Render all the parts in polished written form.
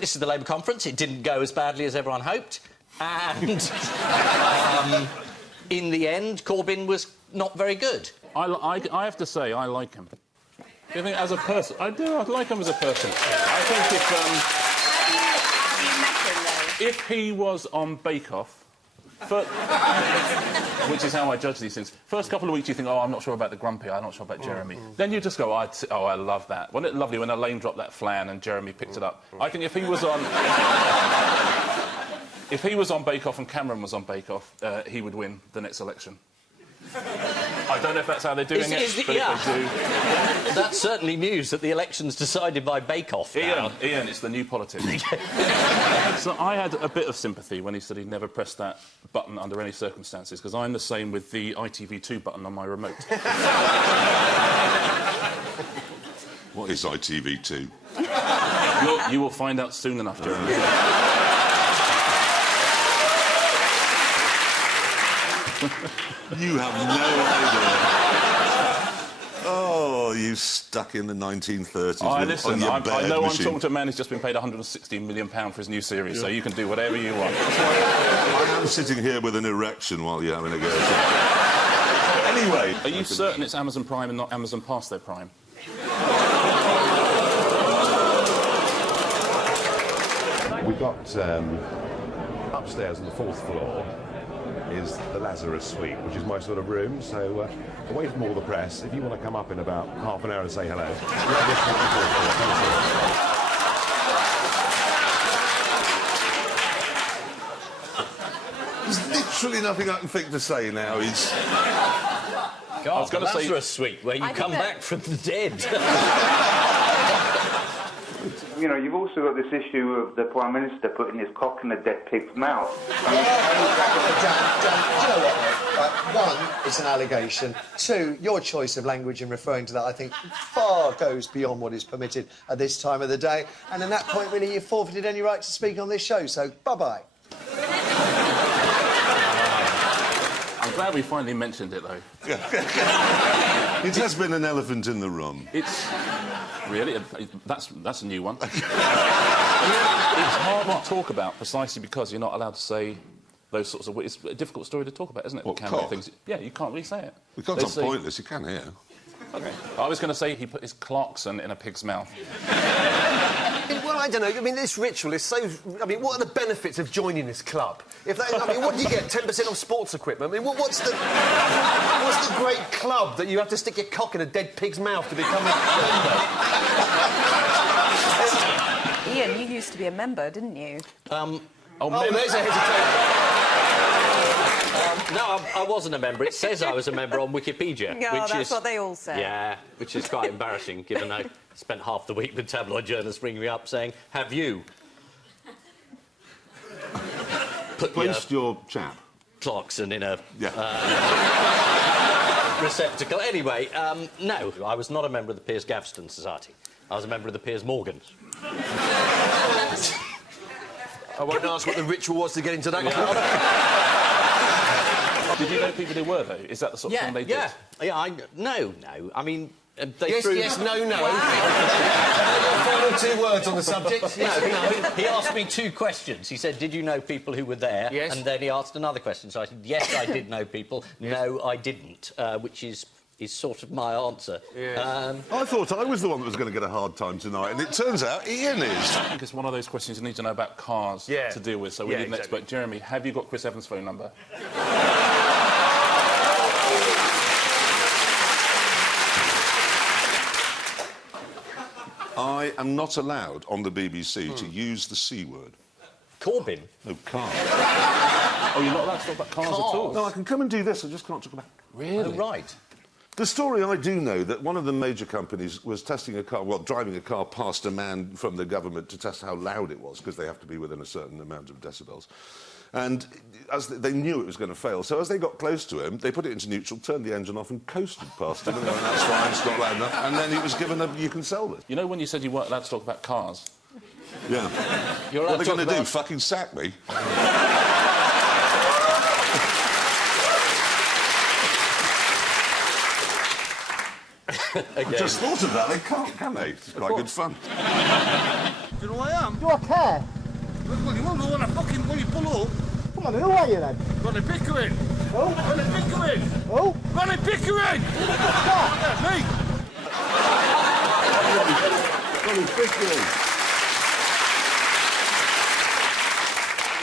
This is the Labour conference. It didn't go as badly as everyone hoped. And in the end, Corbyn was not very good. I have to say, I like him. I think as a person, I do. I like him as a person. I think Have you met him, though? if he was on Bake Off, which is how I judge these things. First couple of weeks, you think, oh, I'm not sure about the Grumpy, I'm not sure about Jeremy. Then you just go, oh, I love that. Wasn't it lovely when Elaine dropped that flan and Jeremy picked it up? I think if he was on... if he was on Bake Off and Cameron was on Bake Off, he would win the next election. I don't know if that's how they're doing it, but if they do... That's certainly news, that the election's decided by Bake Off now. Ian, it's the new politics. So I had a bit of sympathy when he said he'd never press that button under any circumstances, because I'm the same with the ITV2 button on my remote. What is ITV2? You will find out soon enough, Jeremy. You have no idea. Oh, you stuck in the 1930s. I listen, on your I know machine. I'm talking to a man who's just been paid £116 million for his new series, so you can do whatever you want. I am sitting here with an erection while you're having a go. Anyway... Are you certain it's Amazon Prime and not Amazon past their prime? We've got upstairs on the 4th floor is the Lazarus Suite, which is my sort of room. So away from all the press, if you want to come up in about half an hour and say hello. There's literally nothing I can think to say now. It's... God, I was going to say... Lazarus Suite, where you come back from the dead. You know, you've also got this issue of the Prime Minister putting his cock in a dead pig's mouth. Dan, you know what? Right, one, it's an allegation. Two, your choice of language in referring to that, I think, far goes beyond what is permitted at this time of the day. And at that point, really, you've forfeited any right to speak on this show, so bye-bye. I'm glad we finally mentioned it, though. It has been an elephant in the room. It's... Really? That's a new one. It's hard to talk about precisely because you're not allowed to say those sorts of... It's a difficult story to talk about, isn't it? What, camera cock? things. Yeah, you can't really say it. The cock's not pointless, you can hear. OK. I was going to say he put his Clarkson in a pig's mouth. Well, I don't know. I mean, this ritual is so... I mean, what are the benefits of joining this club? If they, I mean, what do you get? 10% off sports equipment? I mean, what's the great club that you have to stick your cock in a dead pig's mouth to become a member? Ian, you used to be a member, didn't you? There's a hesitation. No, I wasn't a member. It says I was a member on Wikipedia. Yeah, which that's is, what they all say. Yeah, which is quite embarrassing, given I spent half the week with tabloid journalists ringing me up saying, have you... Placed your chap? Clarkson in a... Yeah. receptacle. Anyway, no, I was not a member of the Piers Gaveston Society. I was a member of the Piers Morgans. I won't ask what the ritual was to get into that. Did you know people who were, though? Is that the sort of thing they did? Yeah, no. I mean, they Yes, threw... yes, no. Final two words on the subject. No. He asked me two questions. He said, did you know people who were there? Yes. And then he asked another question. So I said, yes, I did know people. Yes. No, I didn't, which is sort of my answer. Yeah. I thought I was the one that was going to get a hard time tonight, and it turns out Ian is. I think it's one of those questions you need to know about cars to deal with, so we need an expert. Jeremy, have you got Chris Evans' phone number? I am not allowed on the BBC to use the C word. Corbyn? No, car. Oh, you're not allowed to talk about cars at all? No, I can come and do this, I just can't talk about... Really? Oh, right. The story I do know that one of the major companies was testing a car, well, driving a car past a man from the government to test how loud it was, because they have to be within a certain amount of decibels. And as they knew it was going to fail, so as they got close to him, they put it into neutral, turned the engine off and coasted past him and went, that's fine, it's not loud enough. And then he was given a, you can sell this. You know when you said you weren't allowed to talk about cars? Yeah. You're what are allowed they going to do, about... fucking sack me? I just thought of that, they can't, can they? It's quite good fun. Do you know who I am? Do I care? Well, you won't know when you pull up. Come on, who are you then? Ronnie Pickering. Who? Ronnie Pickering. Who? Ronnie Pickering! Yeah, me. Ronnie Pickering.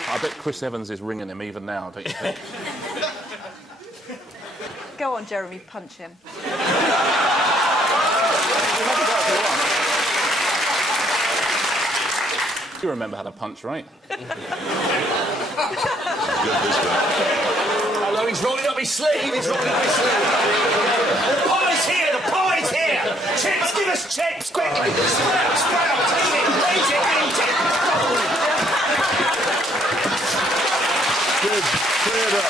I bet Chris Evans is ringing him even now, don't you think? Go on, Jeremy, punch him. You remember how to punch, right? Hello, he's rolling up his sleeve. He's rolling up his sleeve. The pie's here. The pie's here. Chips, give us chips, quick. Sprout, sprout. Eat it, eat it, eat it. Good. Cleared up.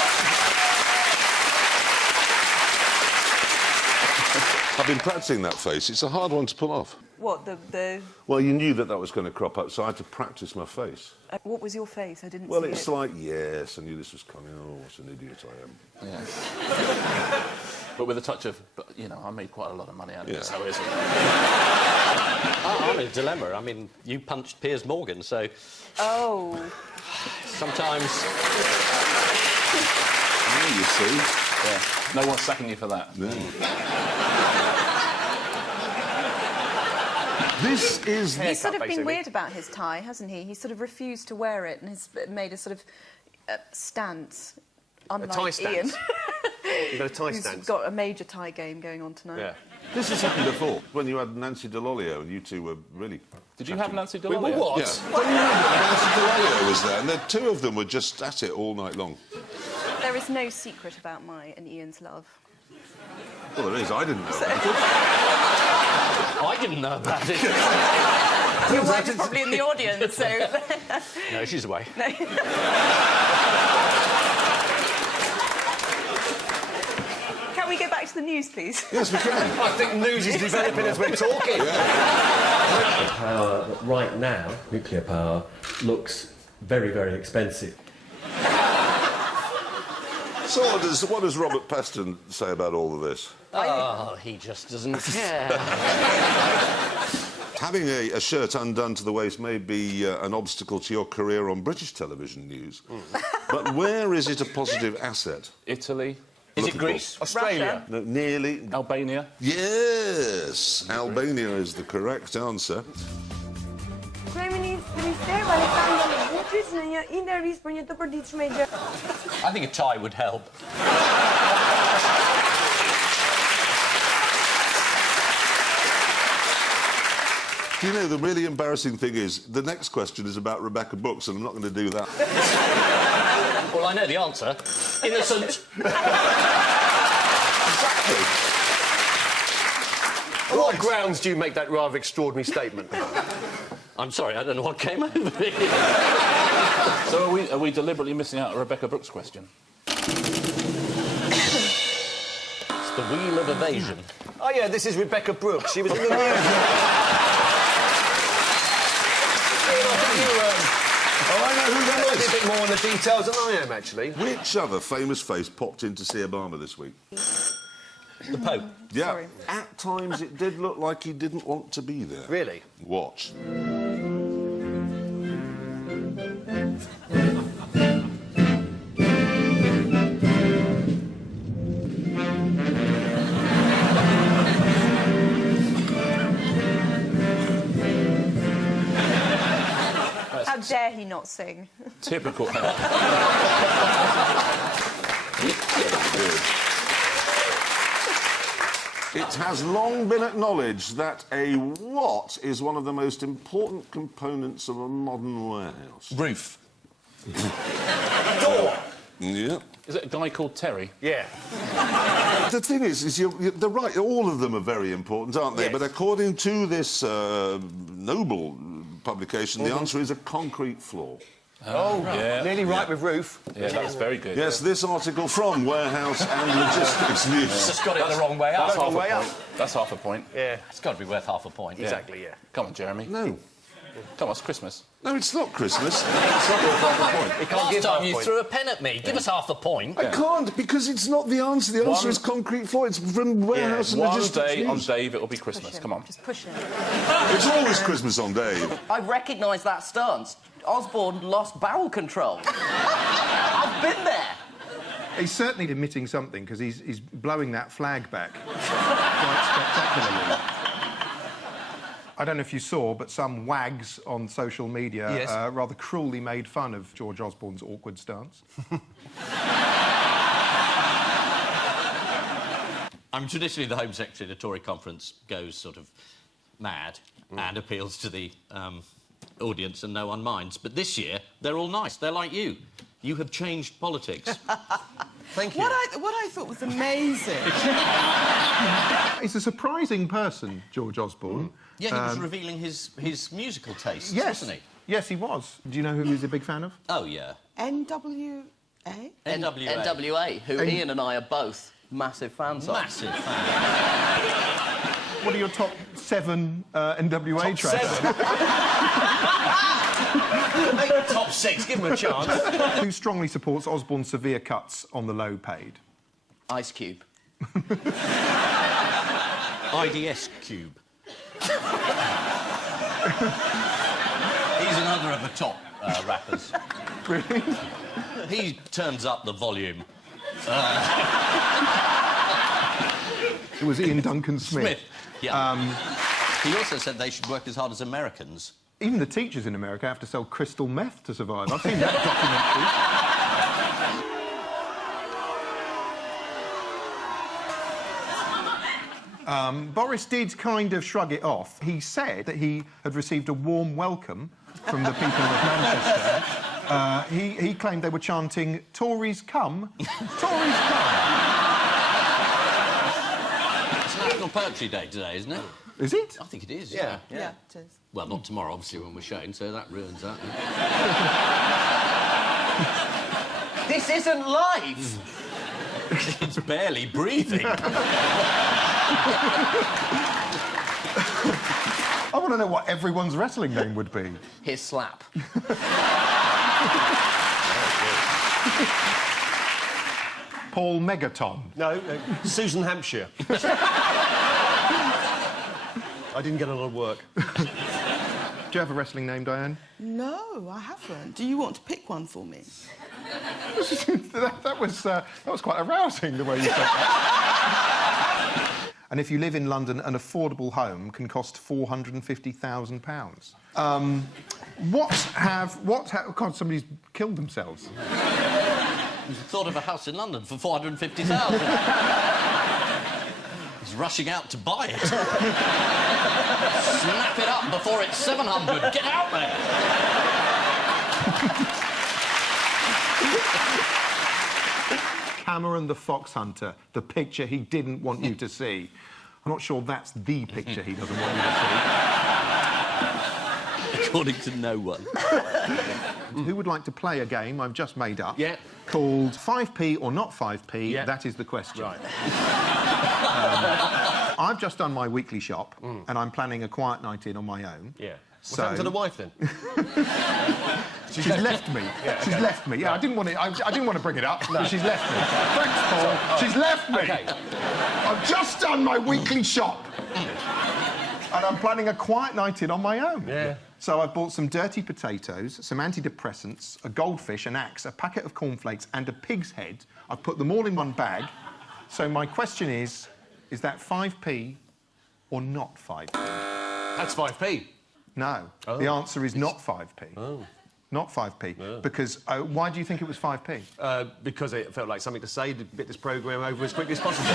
I've been practicing that face. It's a hard one to pull off. What, the... Well, you knew that was going to crop up, so I had to practice my face. what was your face? I didn't Well, see it's it. like, yes, I knew this was coming. Oh, what an idiot I am. Yeah. But with a touch of, you know, I made quite a lot of money out of it, so is it? I'm in a dilemma. I mean, you punched Piers Morgan, so... Oh. Sometimes... You see? Yeah. No one's sacking you for that. No. This is... He's sort of been weird about his tie, hasn't he? He sort of refused to wear it and has made a sort of stance, unlike tie stance? Ian. You've got a tie Who's stance. got a major tie game going on tonight. Yeah. This has happened before, when you had Nancy DeLolio and you two were really... Did you have Nancy Wait, DeLolio? what? Yeah. Don't you remember? Nancy DeLolio was there, and the two of them were just at it all night long. There is no secret about my and Ian's love. Well, there is. I didn't know about I didn't know about it. Your wife is probably in the audience, so... No, she's away. Can we go back to the news, please? Yes, we can. I think news is developing as we're talking. Power right now, nuclear power, looks very, very expensive. So what does Robert Peston say about all of this? Oh, he just doesn't care. Having a shirt undone to the waist may be an obstacle to your career on British television news. But where is it a positive asset? Italy. Is it Greece? Australia. No, nearly. Albania. Yes! Albania is the correct answer. I think a tie would help. Do you know, the really embarrassing thing is, the next question is about Rebecca Brooks, and I'm not going to do that. Well, I know the answer. Innocent. Exactly. On what grounds do you make that rather extraordinary statement? I'm sorry, I don't know what came over me. So are we deliberately missing out a Rebecca Brooks question? It's the wheel of evasion. Oh, yeah, this is Rebecca Brooks. She was in the news. Oh, I know who that A is. bit more on the details than I am, actually. Which other famous face popped in to see Obama this week? The Pope. Yeah. Sorry. At times, it did look like he didn't want to be there. Really? Watch. How dare he not sing? Typical. It has long been acknowledged that a what is one of the most important components of a modern warehouse. Roof. Door! Yeah. Is it a guy called Terry? Yeah. The thing is they're right, all of them are very important, aren't they? Yes. But according to this Noble publication, the answer is a concrete floor. Oh, Yeah. nearly right with roof. Yeah, that was very good. Yes, this article from Warehouse and Logistics News. Just got it the wrong way up. That's half a way up. point. That's half a point. Yeah. It's got to be worth half a point. Exactly, yeah. Come on, Jeremy. No. Come on, it's Christmas. No, it's not Christmas. It's not worth half a point. It can't Last give half time a you point. threw a pen at me. Give us half a point. I can't, because it's not the answer. The answer is concrete floor. It's from warehouse and One logistics. day on news. Dave, it'll be Christmas. Come on. Just push him. It's always Christmas on Dave. I recognise that stance. Osborne lost barrel control. I've been there. He's certainly admitting something, because he's blowing that flag back quite spectacularly. I don't know if you saw, but some wags on social media Yes. rather cruelly made fun of George Osborne's awkward stance. I mean, traditionally, the Home Secretary at a Tory conference goes sort of mad and appeals to the audience and no one minds. But this year, they're all nice. They're like you. You have changed politics. Thank you. What I thought was amazing. He's a surprising person, George Osborne. Yeah, he was revealing his musical tastes, Yes. wasn't he? Yes, he was. Do you know who he's a big fan of? Oh, yeah. NWA? NWA. NWA, who Ian and I are both massive fans of. Massive fan. What are your top 7 NWA tracks? Top 6, give him a chance. Who strongly supports Osborne's severe cuts on the low paid? Ice Cube. IDS Cube. He's another of the top rappers. Really? He turns up the volume. It was Ian Duncan Smith. Yeah. He also said they should work as hard as Americans. Even the teachers in America have to sell crystal meth to survive. I've seen that documentary. Boris did kind of shrug it off. He said that he had received a warm welcome from the people of Manchester. He claimed they were chanting, "Tories come, Tories come." It's National Poetry Day today, isn't it? Is it? I think it is, Yeah, it is. Well, not tomorrow, obviously, when we're showing, so that ruins that. This isn't live! It's barely breathing. I want to know what everyone's wrestling name would be. His slap. Paul Megaton. No, Susan Hampshire. I didn't get a lot of work. Do you have a wrestling name, Diane? No, I haven't. Do you want to pick one for me? that was quite arousing, the way you said that. And if you live in London, an affordable home can cost £450,000. God, somebody's killed themselves. He thought of a house in London for 450,000. He's rushing out to buy it. Snap it up before it's 700. Get out there! Cameron the Fox Hunter, the picture he didn't want you to see. I'm not sure that's the picture he doesn't want you to see. According to no one. Who would like to play a game I've just made up? Yeah. Called 5p or not 5p? Yeah. That is the question. Right. I've just done my weekly shop, and I'm planning a quiet night in on my own. Yeah. What's happened to the wife, then? She's left me. Yeah, She's okay. left me. Yeah, I didn't want to bring it up, but she's left me. Thanks, Paul. She's left me. Okay. I've just done my weekly shop, and I'm planning a quiet night in on my own. Yeah. So I've bought some dirty potatoes, some antidepressants, a goldfish, an axe, a packet of cornflakes, and a pig's head. I've put them all in one bag. So my question is that 5p or not 5p? That's 5p. No. Oh. The answer is not 5p. Oh. Not 5p. Oh. Because why do you think it was 5p? Because it felt like something to say to get this programme over as quickly as possible.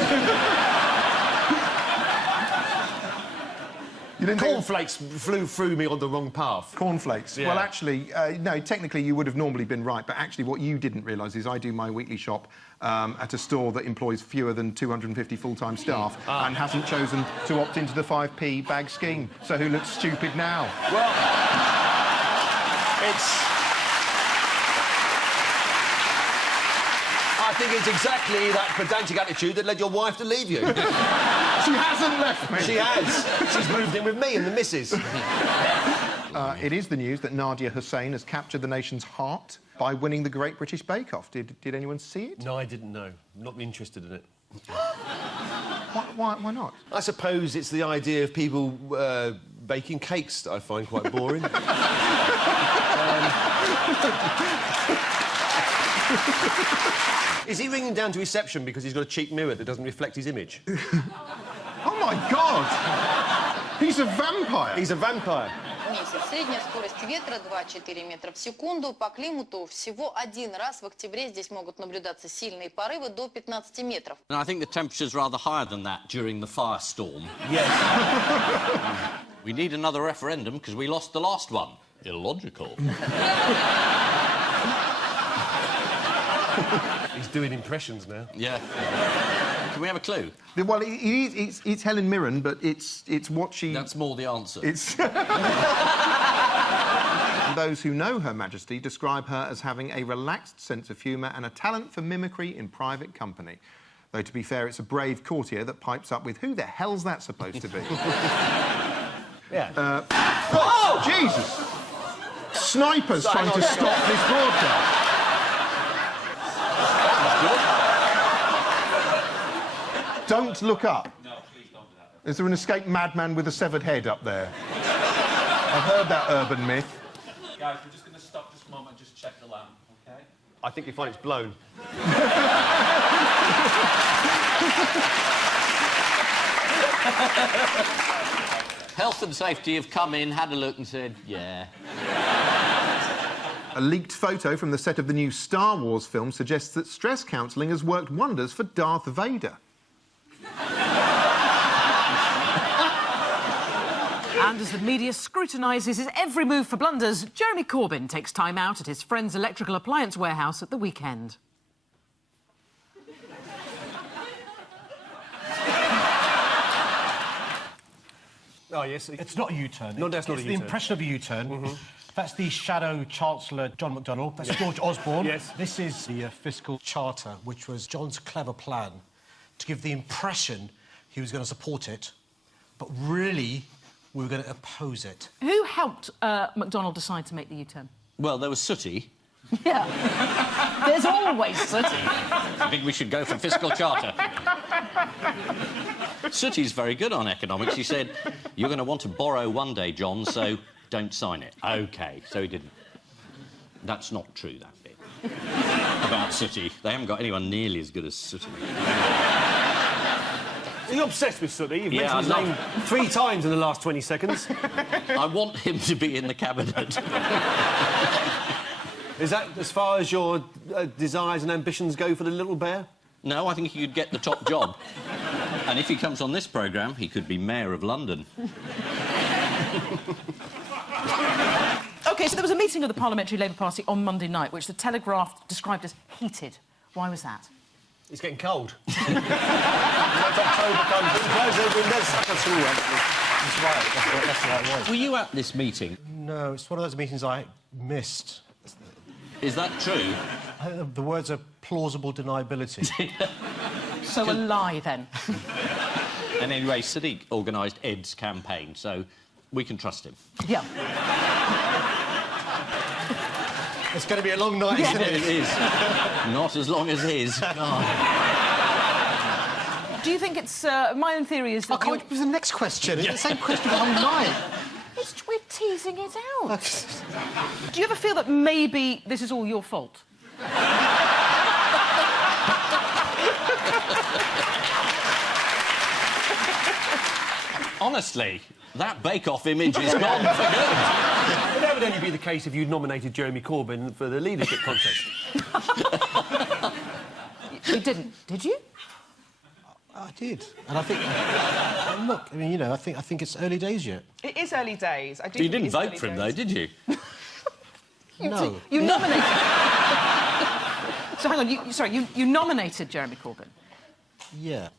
You didn't Cornflakes flew through me on the wrong path. Cornflakes. Yeah. Well, actually, no, technically you would have normally been right, but actually what you didn't realise is I do my weekly shop at a store that employs fewer than 250 full-time staff and hasn't chosen to opt into the 5p bag scheme. So who looks stupid now? Well, I think it's exactly that pedantic attitude that led your wife to leave you. She hasn't left me. She has. She's moved in with me and the missus. It is the news that Nadia Hussain has captured the nation's heart by winning the Great British Bake Off. Did anyone see it? No, I didn't know. Not interested in it. Why not? I suppose it's the idea of people baking cakes that I find quite boring. Is he ringing down to reception because he's got a cheap mirror that doesn't reflect his image? Oh, my God! He's a vampire! He's a vampire. Месяц. Средняя скорость ветра 2-4 метра в секунду. По климату всего один раз в октябре здесь могут наблюдаться сильные порывы до 15 метров. And I think the temperature's rather higher than that during the firestorm. Yes. We need another referendum because we lost the last one. Illogical. He's doing impressions now. Yeah. Can we have a clue? Well, it's Helen Mirren, but it's what she... That's more the answer. It's... Those who know Her Majesty describe her as having a relaxed sense of humour and a talent for mimicry in private company. Though, to be fair, it's a brave courtier that pipes up with who the hell's that supposed to be? Yeah. Oh, Jesus! Snipers trying to stop this broadcast. Don't look up. No, please don't do that. Is there an escaped madman with a severed head up there? I've heard that urban myth. Guys, we're just going to stop this moment and just check the lamp, OK? I think you find it's blown. Health and safety have come in, had a look and said, yeah. A leaked photo from the set of the new Star Wars film suggests that stress counselling has worked wonders for Darth Vader. And as the media scrutinises his every move for blunders, Jeremy Corbyn takes time out at his friend's electrical appliance warehouse at the weekend. Oh, yes. It's not a U-turn. No, that's not it's a the U-turn. impression of a U-turn. That's the Shadow Chancellor, John McDonnell. That's George Osborne. Yes. This is the fiscal charter, which was John's clever plan to give the impression he was going to support it, but really, we were going to oppose it. Who helped McDonnell decide to make the U-turn? Well, there was Sooty. Yeah. There's always Sooty. I think we should go for fiscal charter. Sooty's very good on economics. He said, you're going to want to borrow one day, John, so don't sign it. OK, so he didn't. That's not true, that bit. About Sooty. They haven't got anyone nearly as good as Sooty. You're obsessed with Sooty. You've Yeah, mentioned his name 3 times in the last 20 seconds. I want him to be in the cabinet. Is that as far as your desires and ambitions go for the little bear? No, I think he could get the top job. And if he comes on this programme, he could be Mayor of London. OK, so there was a meeting of the Parliamentary Labour Party on Monday night, which the Telegraph described as heated. Why was that? It's getting cold. It's October comes. Close the windows. That's right. That's the right word. Were you at this meeting? No, it's one of those meetings I missed. Is that true? The words are plausible deniability. So a lie, then. And anyway, Sadiq organised Ed's campaign, so we can trust him. Yeah. It's going to be a long night, isn't it? It is. Not as long as his. Do you think it's... my own theory is that... I can't wait for the next question. It's the same question the whole night. We're teasing it out. Do you ever feel that maybe this is all your fault? Honestly, that bake-off image is gone for good. But that would only be the case if you'd nominated Jeremy Corbyn for the leadership contest. You didn't, did you? I did, and I think. Look, I mean, you know, I think it's early days yet. It is early days. I do. You think didn't it is vote early for him, days. though, did you? No. You nominated... So, hang on, you nominated Jeremy Corbyn? Yeah.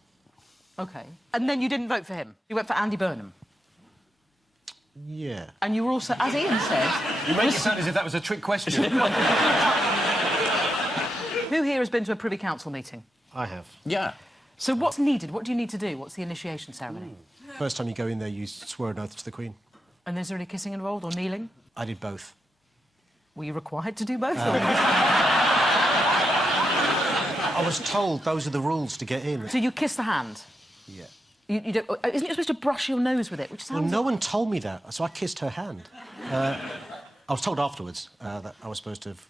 OK. And then you didn't vote for him? You went for Andy Burnham? Yeah. And you were also, as Ian said... You make it sound as if that was a trick question. Who here has been to a Privy Council meeting? I have. Yeah. So what's needed? What do you need to do? What's the initiation ceremony? First time you go in there, you swear an oath to the Queen. And is there any kissing involved or kneeling? I did both. Were you required to do both? I was told those are the rules to get in. So you kiss the hand? Yeah. You don't, isn't it supposed to brush your nose with it? Which sounds... Well, no one told me that, so I kissed her hand. I was told afterwards that I was supposed to have...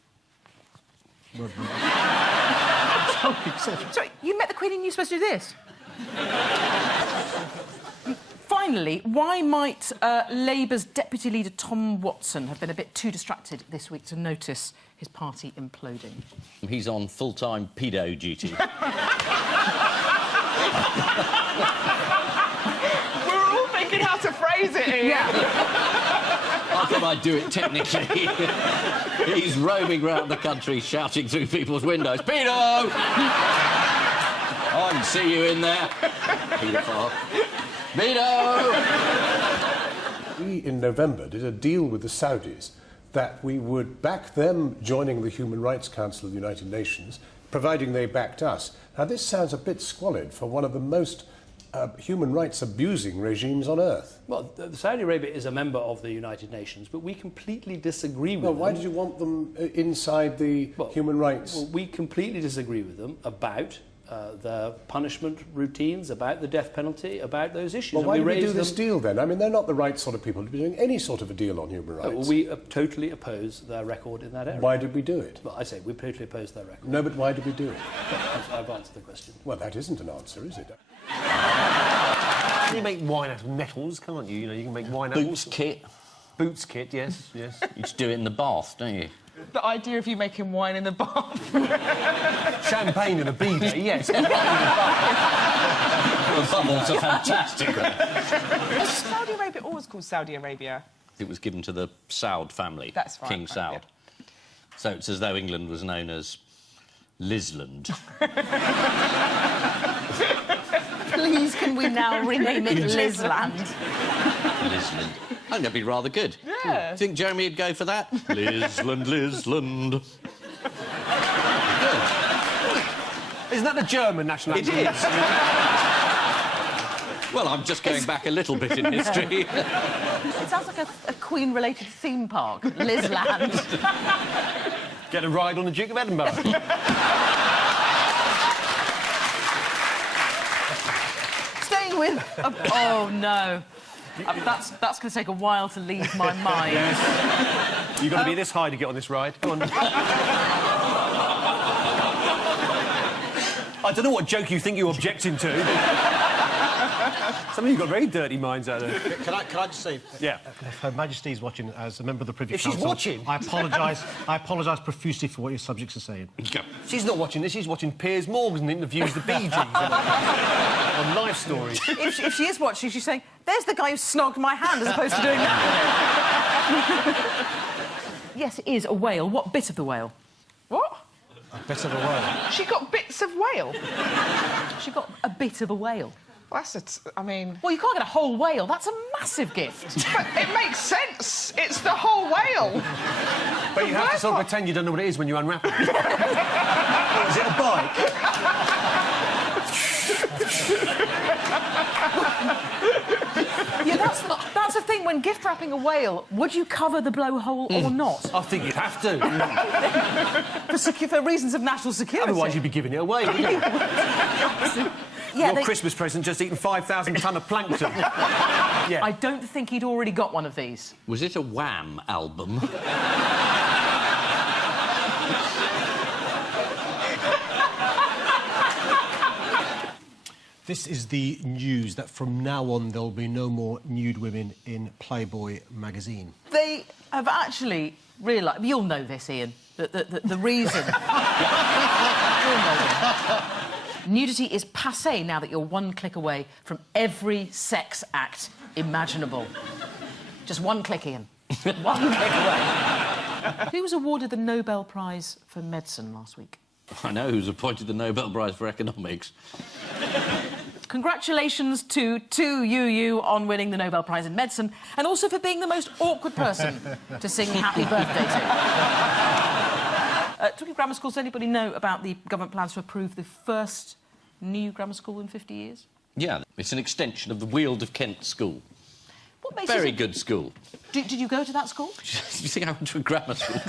Sorry, you met the Queen and you're supposed to do this? Finally, why might Labour's Deputy Leader Tom Watson have been a bit too distracted this week to notice his party imploding? He's on full-time pedo duty. We're all thinking how to phrase it here. How can I do it technically? He's roaming around the country shouting through people's windows, "Pedo! I can see you in there, paedophile. Pedo!" We, in November, did a deal with the Saudis that we would back them joining the Human Rights Council of the United Nations, providing they backed us. Now, this sounds a bit squalid for one of the most human rights abusing regimes on earth. Well, Saudi Arabia is a member of the United Nations, but we completely disagree with them. Why did you want them inside the human rights? Well, we completely disagree with them about their punishment routines, about the death penalty, about those issues. Well, why did we do this them... deal then? I mean, they're not the right sort of people to be doing any sort of a deal on human rights. Well, we totally oppose their record in that area. Why did we do it? Well, I say we totally oppose their record. No, but why did we do it? I've answered the question. Well, that isn't an answer, is it? You make wine out of metals, can't you? You know, you can make wine out of... Boots kit. Boots kit, yes, yes. You just do it in the bath, don't you? The idea of you making wine in the bath. Champagne in a bidet, yes. The bubbles are fantastic. Is Saudi Arabia always called Saudi Arabia? It was given to the Saud family. That's right, King right, Saud. yeah. So it's as though England was known as Lisland. Please, can we now rename it Lisland? Lisland. I think that'd be rather good. Yeah. Think Jeremy would go for that? Lisland, Lisland. Isn't that the German national anthem? It is. Well, I'm just going back a little bit in history. It sounds like a Queen-related theme park, Lisland. Get a ride on the Duke of Edinburgh. Staying with... oh, no. That's going to take a while to leave my mind. Yes. You've got to be this high to get on this ride. Come on. I don't know what joke you think you're objecting to. Some of you got very dirty minds out there. Can I just say... Yeah. If Her Majesty's watching, as a member of the Privy If she's Council... watching? I apologise profusely for what your subjects are saying. She's not watching this, she's watching Piers Morgan interviews the Bee Gees on Life Stories. If she is watching, she's saying, there's the guy who snogged my hand, as opposed to doing that. Yes, it is a whale. What bit of the whale? What? A bit of a whale. She got bits of whale. She got a bit of a whale. Well, I mean... Well, you can't get a whole whale. That's a massive gift. But it makes sense. It's the whole whale. But you have to sort of pretend you don't know what it is when you unwrap it. Is it a bike? Yeah, that's the thing. When gift wrapping a whale, would you cover the blowhole or not? I think you'd have to. For reasons of national security. Otherwise, you'd be giving it away, wouldn't you? Yeah, Your Christmas present just eaten 5,000 tonne of plankton. Yeah. I don't think he'd already got one of these. Was it a Wham album? This is the news that from now on there'll be no more nude women in Playboy magazine. They have actually realised... You'll know this, Ian. The reason... You'll know this. Nudity is passé now that you're one click away from every sex act imaginable. Just one click, Ian. One click away. Who was awarded the Nobel Prize for Medicine last week? I know who's appointed the Nobel Prize for Economics. Congratulations to you on winning the Nobel Prize in Medicine, and also for being the most awkward person to sing Happy Birthday to. Talking of grammar schools, does anybody know about the government plans to approve the first new grammar school in 50 years? Yeah, it's an extension of the Weald of Kent School. What makes Very it... good school. Did you go to that school? You think I went to a grammar school?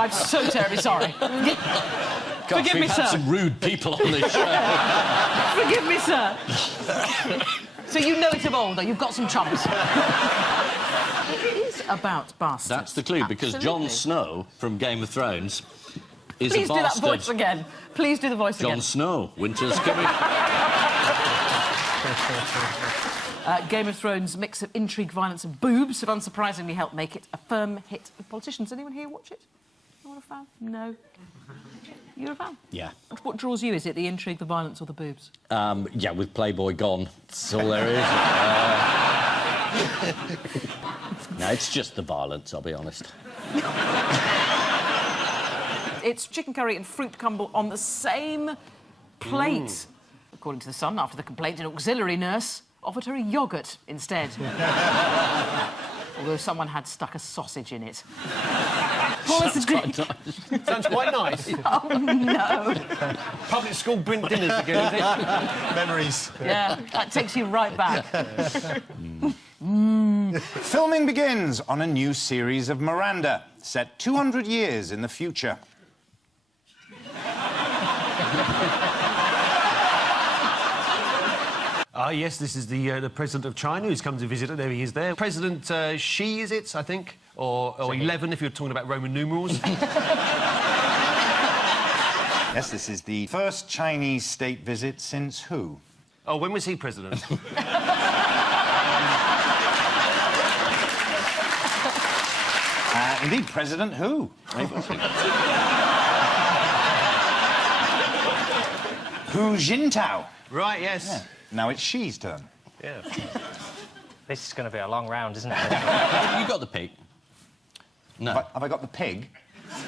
I'm so terribly sorry. Gosh, Forgive me, we've had sir. some rude people on this show. Forgive me, sir. So you know it of old, though. You've got some chumps. It is about bastards. That's the clue, because Absolutely. Jon Snow from Game of Thrones is Please a do that bastard. voice again. Please do the voice again. Jon Snow, winter's coming. Game of Thrones' mix of intrigue, violence and boobs have unsurprisingly helped make it a firm hit with politicians. Anyone here watch it? Anyone a fan? No? You're a fan? Yeah. What draws you? Is it the intrigue, the violence or the boobs? Yeah, with Playboy gone, that's all there is. No, it's just the violence, I'll be honest. It's chicken curry and fruit crumble on the same plate. According to The Sun, after the complaint, an auxiliary nurse offered her a yoghurt instead. Although someone had stuck a sausage in it. Sounds quite nice. Sounds quite nice. Oh, no. Public school dinners again, is it? Memories. Yeah, that takes you right back. Filming begins on a new series of Miranda, set 200 years in the future. Yes, this is the President of China who's come to visit. There he is there. President Xi, is it, I think? Or 11, if you're talking about Roman numerals. Yes, this is the first Chinese state visit since who? Oh, when was he president? Indeed, President who? Hu Jintao. Right, yes. Yeah. Now it's Xi's turn. Yeah. This is going to be a long round, isn't it? You got the pig? No. Have I got the pig?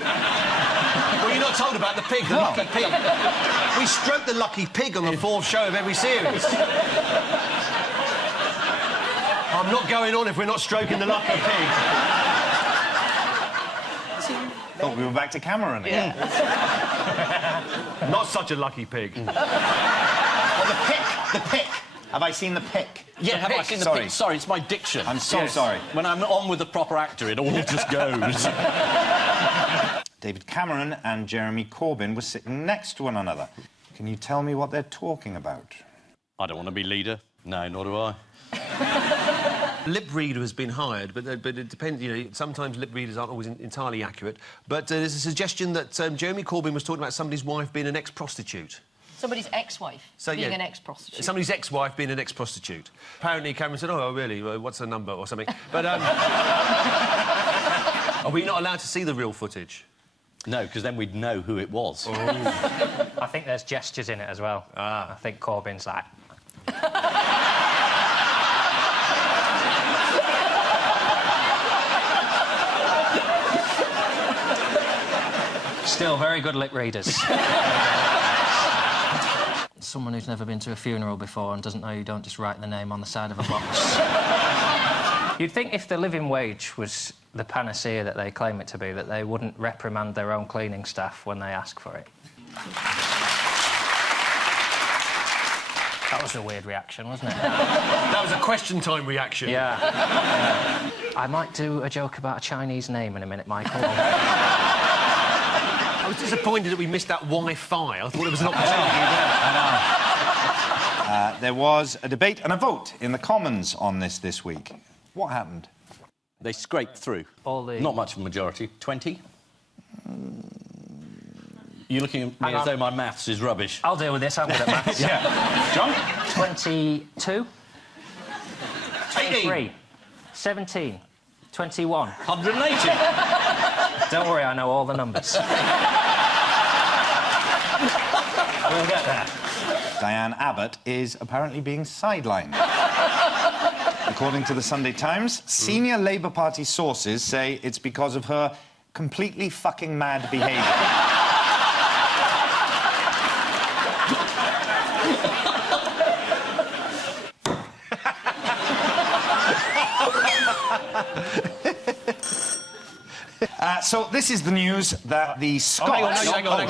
Well, you're not told about the pig, the lucky pig. We stroke the lucky pig on the fourth show of every series. I'm not going on if we're not stroking the lucky pig. Thought we were back to Cameron again. Not such a lucky pig. Well, the pick. Have I seen the pick? Yeah, have I seen the pig? Sorry, it's my diction. I'm so sorry. When I'm on with the proper actor, it all just goes. David Cameron and Jeremy Corbyn were sitting next to one another. Can you tell me what they're talking about? I don't want to be leader. No, nor do I. Lip reader has been hired, but it depends. You know, sometimes lip readers aren't always entirely accurate. But there's a suggestion that Jeremy Corbyn was talking about somebody's wife being an ex-prostitute. Somebody's ex-wife being an ex-prostitute. Somebody's ex-wife being an ex-prostitute. Apparently, Cameron said, "Oh, really? What's her number?" or something. But are we not allowed to see the real footage? No, because then we'd know who it was. I think there's gestures in it as well. I think Corbyn's like... Still very good lip readers. Someone who's never been to a funeral before and doesn't know you don't just write the name on the side of a box. You'd think if the living wage was the panacea that they claim it to be, that they wouldn't reprimand their own cleaning staff when they ask for it. That was a weird reaction, wasn't it? That was a question time reaction. Yeah. I might do a joke about a Chinese name in a minute, Michael. I was disappointed that we missed that Wi-Fi. I thought it was an opportunity there. There was a debate and a vote in the Commons on this week. What happened? They scraped through. Not much of a majority. 20? You're looking at me as though my maths is rubbish. I'll deal with this. I'm good at maths. Yeah. John? 22. 18. 23. 17. 21. 180. Don't worry, I know all the numbers. We'll get there. Diane Abbott is apparently being sidelined. According to the Sunday Times, senior Labour Party sources say it's because of her completely fucking mad behaviour. So this is the news that the Scots... hang on.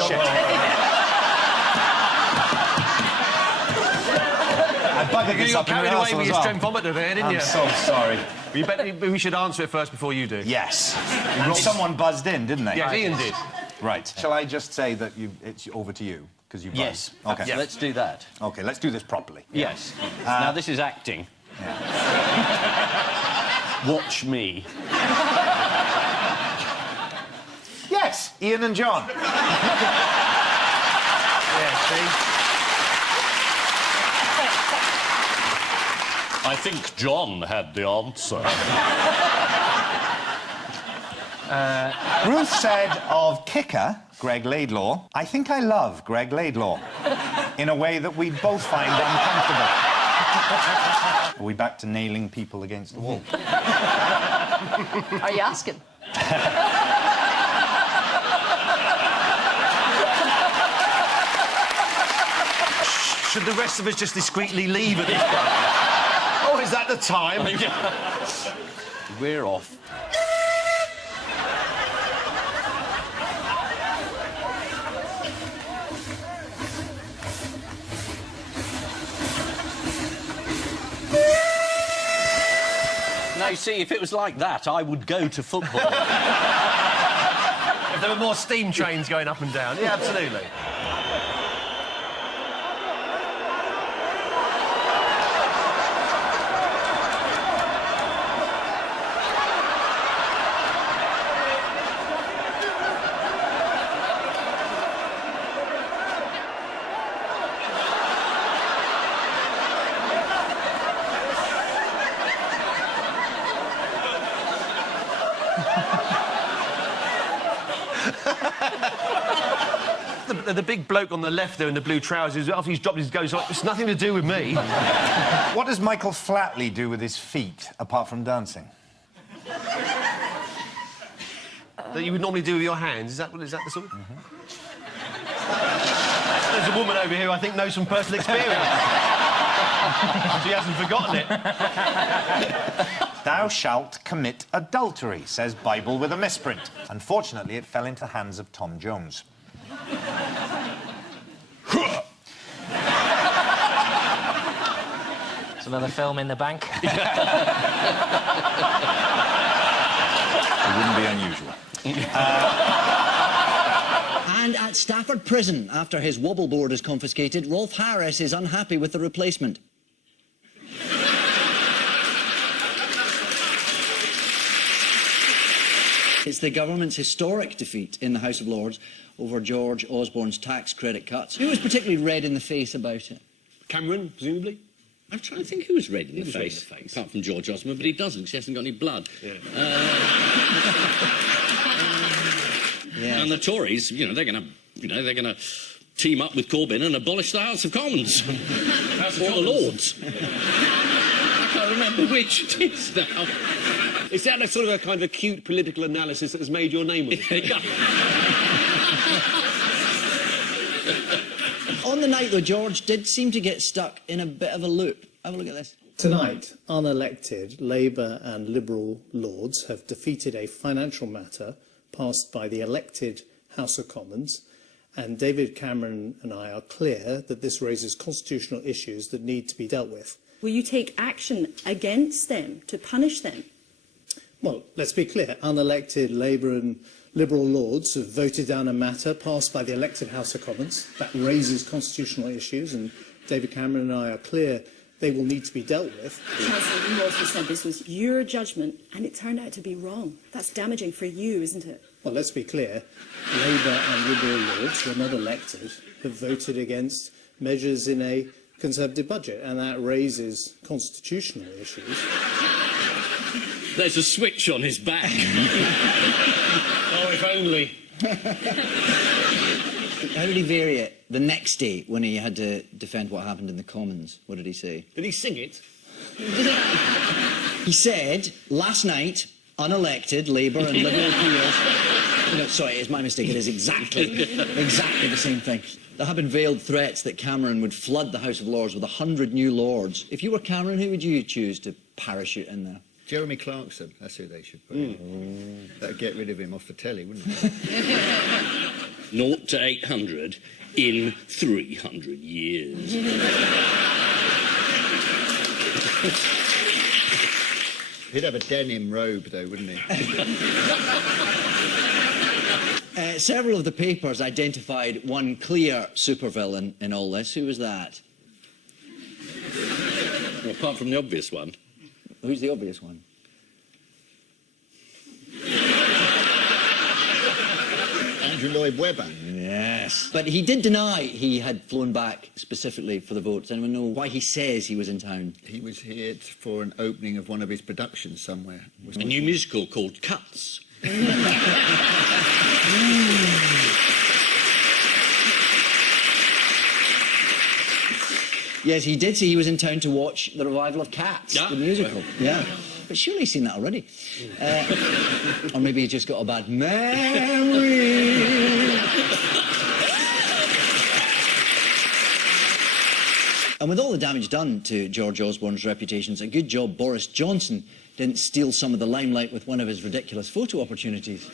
buggered this You up got in carried away rehearsal with as your well. strengthometer there, didn't you? I'm so sorry. We should answer it first before you do. Yes. Someone buzzed in, didn't they? Yes, Ian did. Right. Shall I just say that it's over to you? Because you buzzed. Yes. OK. Yeah. Let's do that. OK, let's do this properly. Yes. Now, this is acting. Watch me. Yes, Ian and John. I think John had the answer. Ruth said of kicker, Greg Laidlaw, I think I love Greg Laidlaw in a way that we both find uncomfortable. Are we back to nailing people against the wall? Are you asking? Should the rest of us just discreetly leave at this point? Oh, is that the time? We're off. Now, you see, if it was like that, I would go to football. If there were more steam trains going up and down. Yeah, absolutely. The big bloke on the left there in the blue trousers, after he's dropped his goes, like, it's nothing to do with me. What does Michael Flatley do with his feet, apart from dancing? That you would normally do with your hands? Is that the sort of... There's a woman over here I think knows from personal experience. She hasn't forgotten it. Thou shalt commit adultery, says Bible with a misprint. Unfortunately, it fell into the hands of Tom Jones. It's another film in the bank. It wouldn't be unusual. And at Stafford Prison, after his wobble board is confiscated, Rolf Harris is unhappy with the replacement. It's the government's historic defeat in the House of Lords over George Osborne's tax credit cuts. Who was particularly red in the face about it? Cameron, presumably? I'm trying to think who was red in the face, apart from George Osborne, but he doesn't, 'cause he hasn't got any blood. Yeah. And the Tories, you know, they're going to team up with Corbyn and abolish the House of Commons. Or the Lords. I can't remember which it is now. Is that a sort of a kind of acute political analysis that has made your name with it? On the night, though, George did seem to get stuck in a bit of a loop. Have a look at this. Tonight, unelected Labour and Liberal Lords have defeated a financial matter passed by the elected House of Commons, and David Cameron and I are clear that this raises constitutional issues that need to be dealt with. Will you take action against them to punish them? Well, let's be clear. Unelected Labour and Liberal Lords have voted down a matter passed by the elected House of Commons that raises constitutional issues, and David Cameron and I are clear they will need to be dealt with. Chancellor, you also said this was your judgment, and it turned out to be wrong. That's damaging for you, isn't it? Well, let's be clear. Labour and Liberal Lords, who are not elected, have voted against measures in a Conservative budget, and that raises constitutional issues. There's a switch on his back. Oh, if only. How did he vary it the next day when he had to defend what happened in the Commons? What did he say? Did he sing it? He said, last night, unelected Labour and Liberal peers... No, sorry, it's my mistake. It is exactly the same thing. There have been veiled threats that Cameron would flood the House of Lords with 100 new Lords. If you were Cameron, who would you choose to parachute in there? Jeremy Clarkson, that's who they should put in. That'd get rid of him off the telly, wouldn't it? 0 to 800 in 300 years. He'd have a denim robe, though, wouldn't he? Several of the papers identified one clear supervillain in all this. Who was that? Well, apart from the obvious one. Who's the obvious one? Andrew Lloyd Webber. Yes. But he did deny he had flown back specifically for the vote. Does anyone know why he says he was in town? He was here for an opening of one of his productions somewhere. A new musical called Cuts. Yes, he did say he was in town to watch the revival of Cats, the musical. Yeah. But surely he's seen that already. Or maybe he just got a bad memory. And with all the damage done to George Osborne's reputation, it's a good job Boris Johnson didn't steal some of the limelight with one of his ridiculous photo opportunities.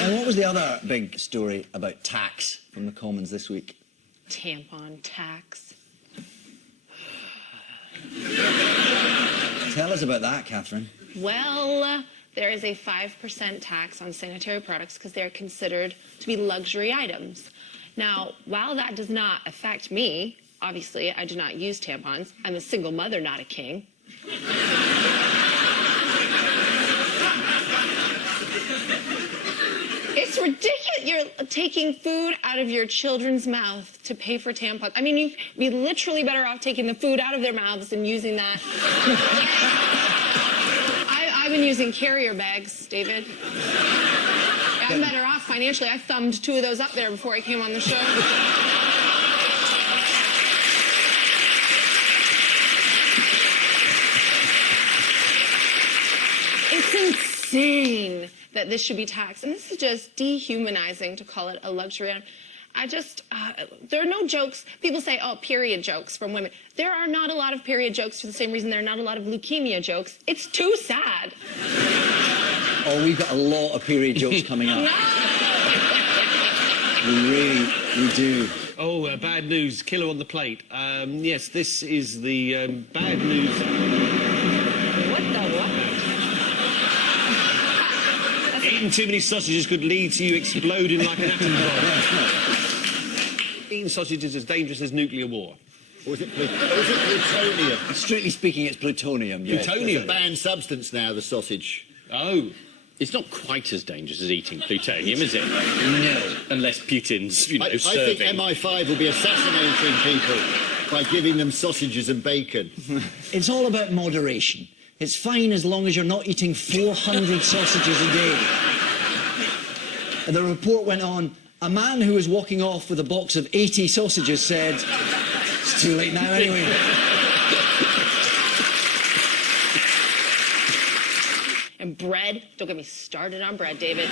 And what was the other big story about tax from the Commons this week? Tampon tax. Tell us about that, Catherine. Well, there is a 5% tax on sanitary products because they're considered to be luxury items. Now, while that does not affect me, obviously I do not use tampons. I'm a single mother, not a king. It's ridiculous. You're taking food out of your children's mouth to pay for tampons. I mean, you'd be literally better off taking the food out of their mouths and using that. I've been using carrier bags, David. I'm better off financially. I thumbed 2 of those up there before I came on the show. It's insane that this should be taxed. And this is just dehumanizing to call it a luxury item. There are no jokes. People say, oh, period jokes from women. There are not a lot of period jokes for the same reason there are not a lot of leukemia jokes. It's too sad. Oh, we've got a lot of period jokes coming up. We do. Oh, bad news. Killer on the plate. Yes, this is the bad news. Eating too many sausages could lead to you exploding like an atom bomb. Eating sausages is as dangerous as nuclear war. Or is it plutonium? Strictly speaking, it's plutonium. Yes. Plutonium. It's a banned substance now, the sausage. Oh. It's not quite as dangerous as eating plutonium, is it? No. Unless Putin's, I think MI5 will be assassinating people by giving them sausages and bacon. It's all about moderation. It's fine as long as you're not eating 400 sausages a day. And the report went on, a man who was walking off with a box of 80 sausages said, it's too late now anyway. And bread, don't get me started on bread, David.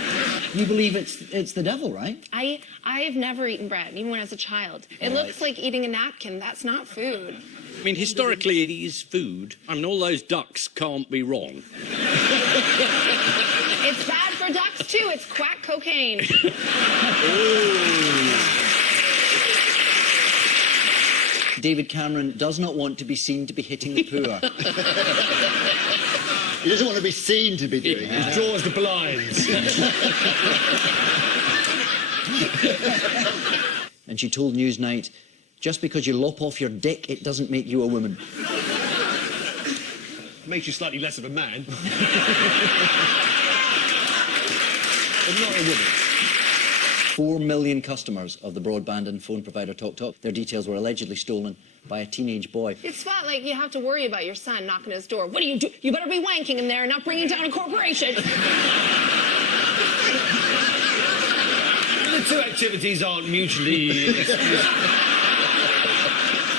You believe it's the devil, right? I've never eaten bread, even when I was a child. It looks like eating a napkin. That's not food. I mean, historically, it is food. I mean, all those ducks can't be wrong. It's bad for ducks, too. It's quack cocaine. David Cameron does not want to be seen to be hitting the poor. He doesn't want to be seen to be doing it. He draws the blinds. And she told Newsnight, just because you lop off your dick, it doesn't make you a woman. Makes you slightly less of a man. But not a woman. 4 million customers of the broadband and phone provider TalkTalk. Their details were allegedly stolen by a teenage boy. It's not like you have to worry about your son knocking at his door. What do? You better be wanking in there and not bringing down a corporation. The two activities aren't mutually exclusive.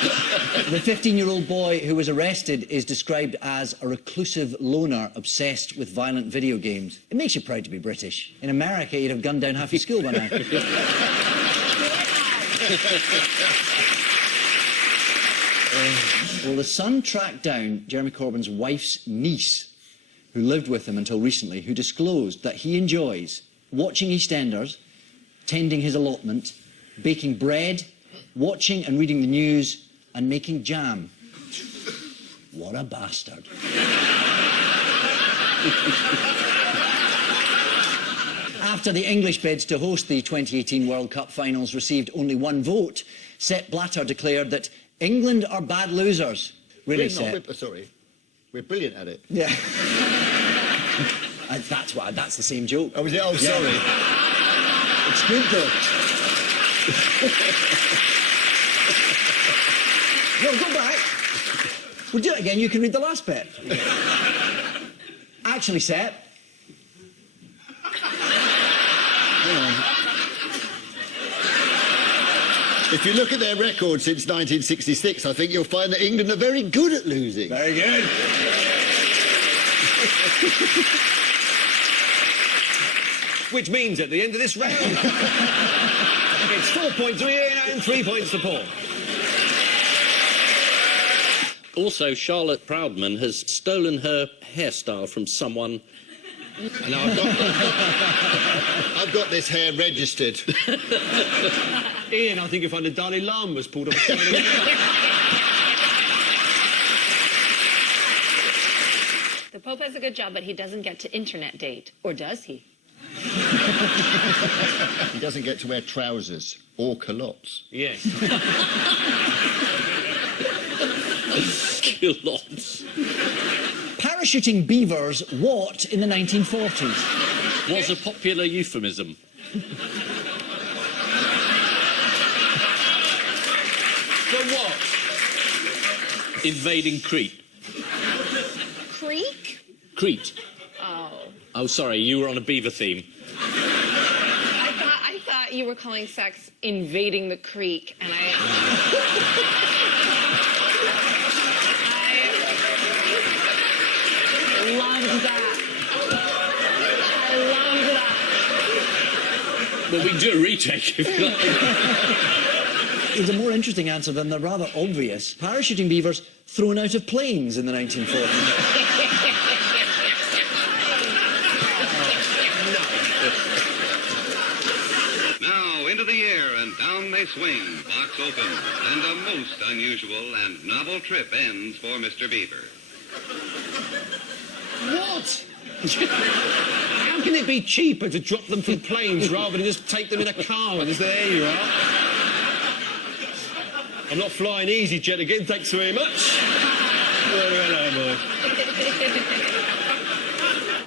The 15-year-old boy who was arrested is described as a reclusive loner obsessed with violent video games. It makes you proud to be British. In America, you'd have gunned down half your school by now. Well, the Sun tracked down Jeremy Corbyn's wife's niece, who lived with him until recently, who disclosed that he enjoys watching EastEnders, tending his allotment, baking bread, watching and reading the news, and making jam. What a bastard. After the English bids to host the 2018 World Cup finals received only one vote, Sepp Blatter declared that England are bad losers. Really, Sepp? Sorry. We're brilliant at it. Yeah. That's the same joke. Oh, was it? Oh, sorry. It's good, though. No, go back. We'll do it again. You can read the last bit. Actually, Sepp. If you look at their record since 1966, I think you'll find that England are very good at losing. Very good. Which means at the end of this round, it's 4 points to Ian and 3 points to Paul. Also, Charlotte Proudman has stolen her hairstyle from someone. And I've got this hair registered. Ian, I think you'll find the Dalai Lama's pulled off a The Pope has a good job, but he doesn't get to internet date. Or does he? He doesn't get to wear trousers or culottes. Yes. Culottes. Parachuting beavers, what in the 1940s? Was a popular euphemism. For what? Invading Crete. Creek? Crete. Oh. Oh, sorry, you were on a beaver theme. I thought you were calling sex invading the creek, and I loved that. I loved that. Well, we can do a retake if you like. There's a more interesting answer than the rather obvious. Parachuting beavers thrown out of planes in the 1940s. Now into the air and down they swing, box open, and a most unusual and novel trip ends for Mr. Beaver. What? How can it be cheaper to drop them from planes rather than just take them in a car and just there you are? I'm not flying EasyJet again, thanks very much. Oh, hello, boy.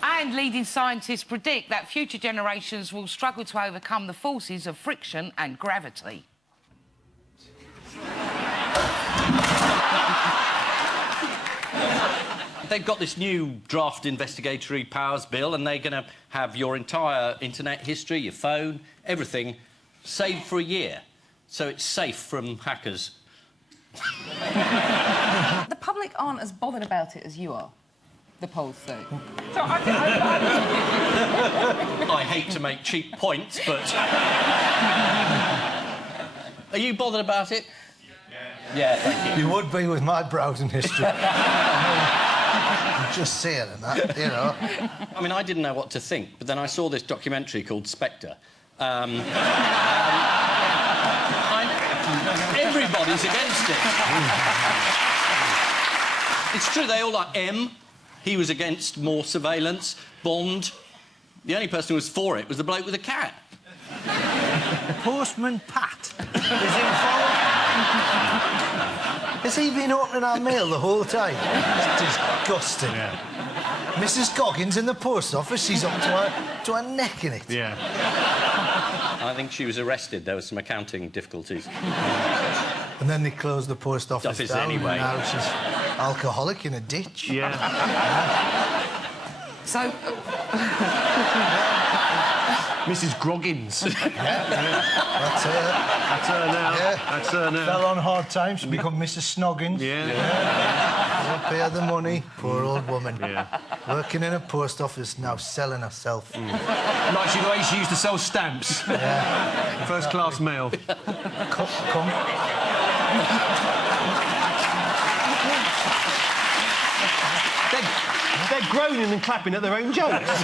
And leading scientists predict that future generations will struggle to overcome the forces of friction and gravity. They've got this new draft investigatory powers bill, and they're going to have your entire internet history, your phone, everything, saved for a year. So it's safe from hackers. The public aren't as bothered about it as you are, the polls say. So I hate to make cheap points, but... Are you bothered about it? Yeah, thank you. You would be with my browsing history. I'm just saying that, you know. I mean, I didn't know what to think, but then I saw this documentary called Spectre. Everybody's against it. It's true, they all like M. He was against more surveillance. Bond. The only person who was for it was the bloke with a cat. Postman Pat is involved. Has he been opening our mail the whole time? It's disgusting. Yeah. Mrs. Goggins in the post office, she's up to her neck in it. Yeah. I think she was arrested. There were some accounting difficulties. And then they closed the post office down. Anyway. Now she's alcoholic in a ditch. Yeah. So... Mrs. Groggins. That's her. That's her now. Yeah. That's her now. Fell on hard times, she become Mrs. Snoggins. Don't pay her the money, poor old woman. Yeah. Working in a post office now, selling herself. Like the way she used to sell stamps. Yeah. First-class mail. Come. They're groaning and clapping at their own jokes.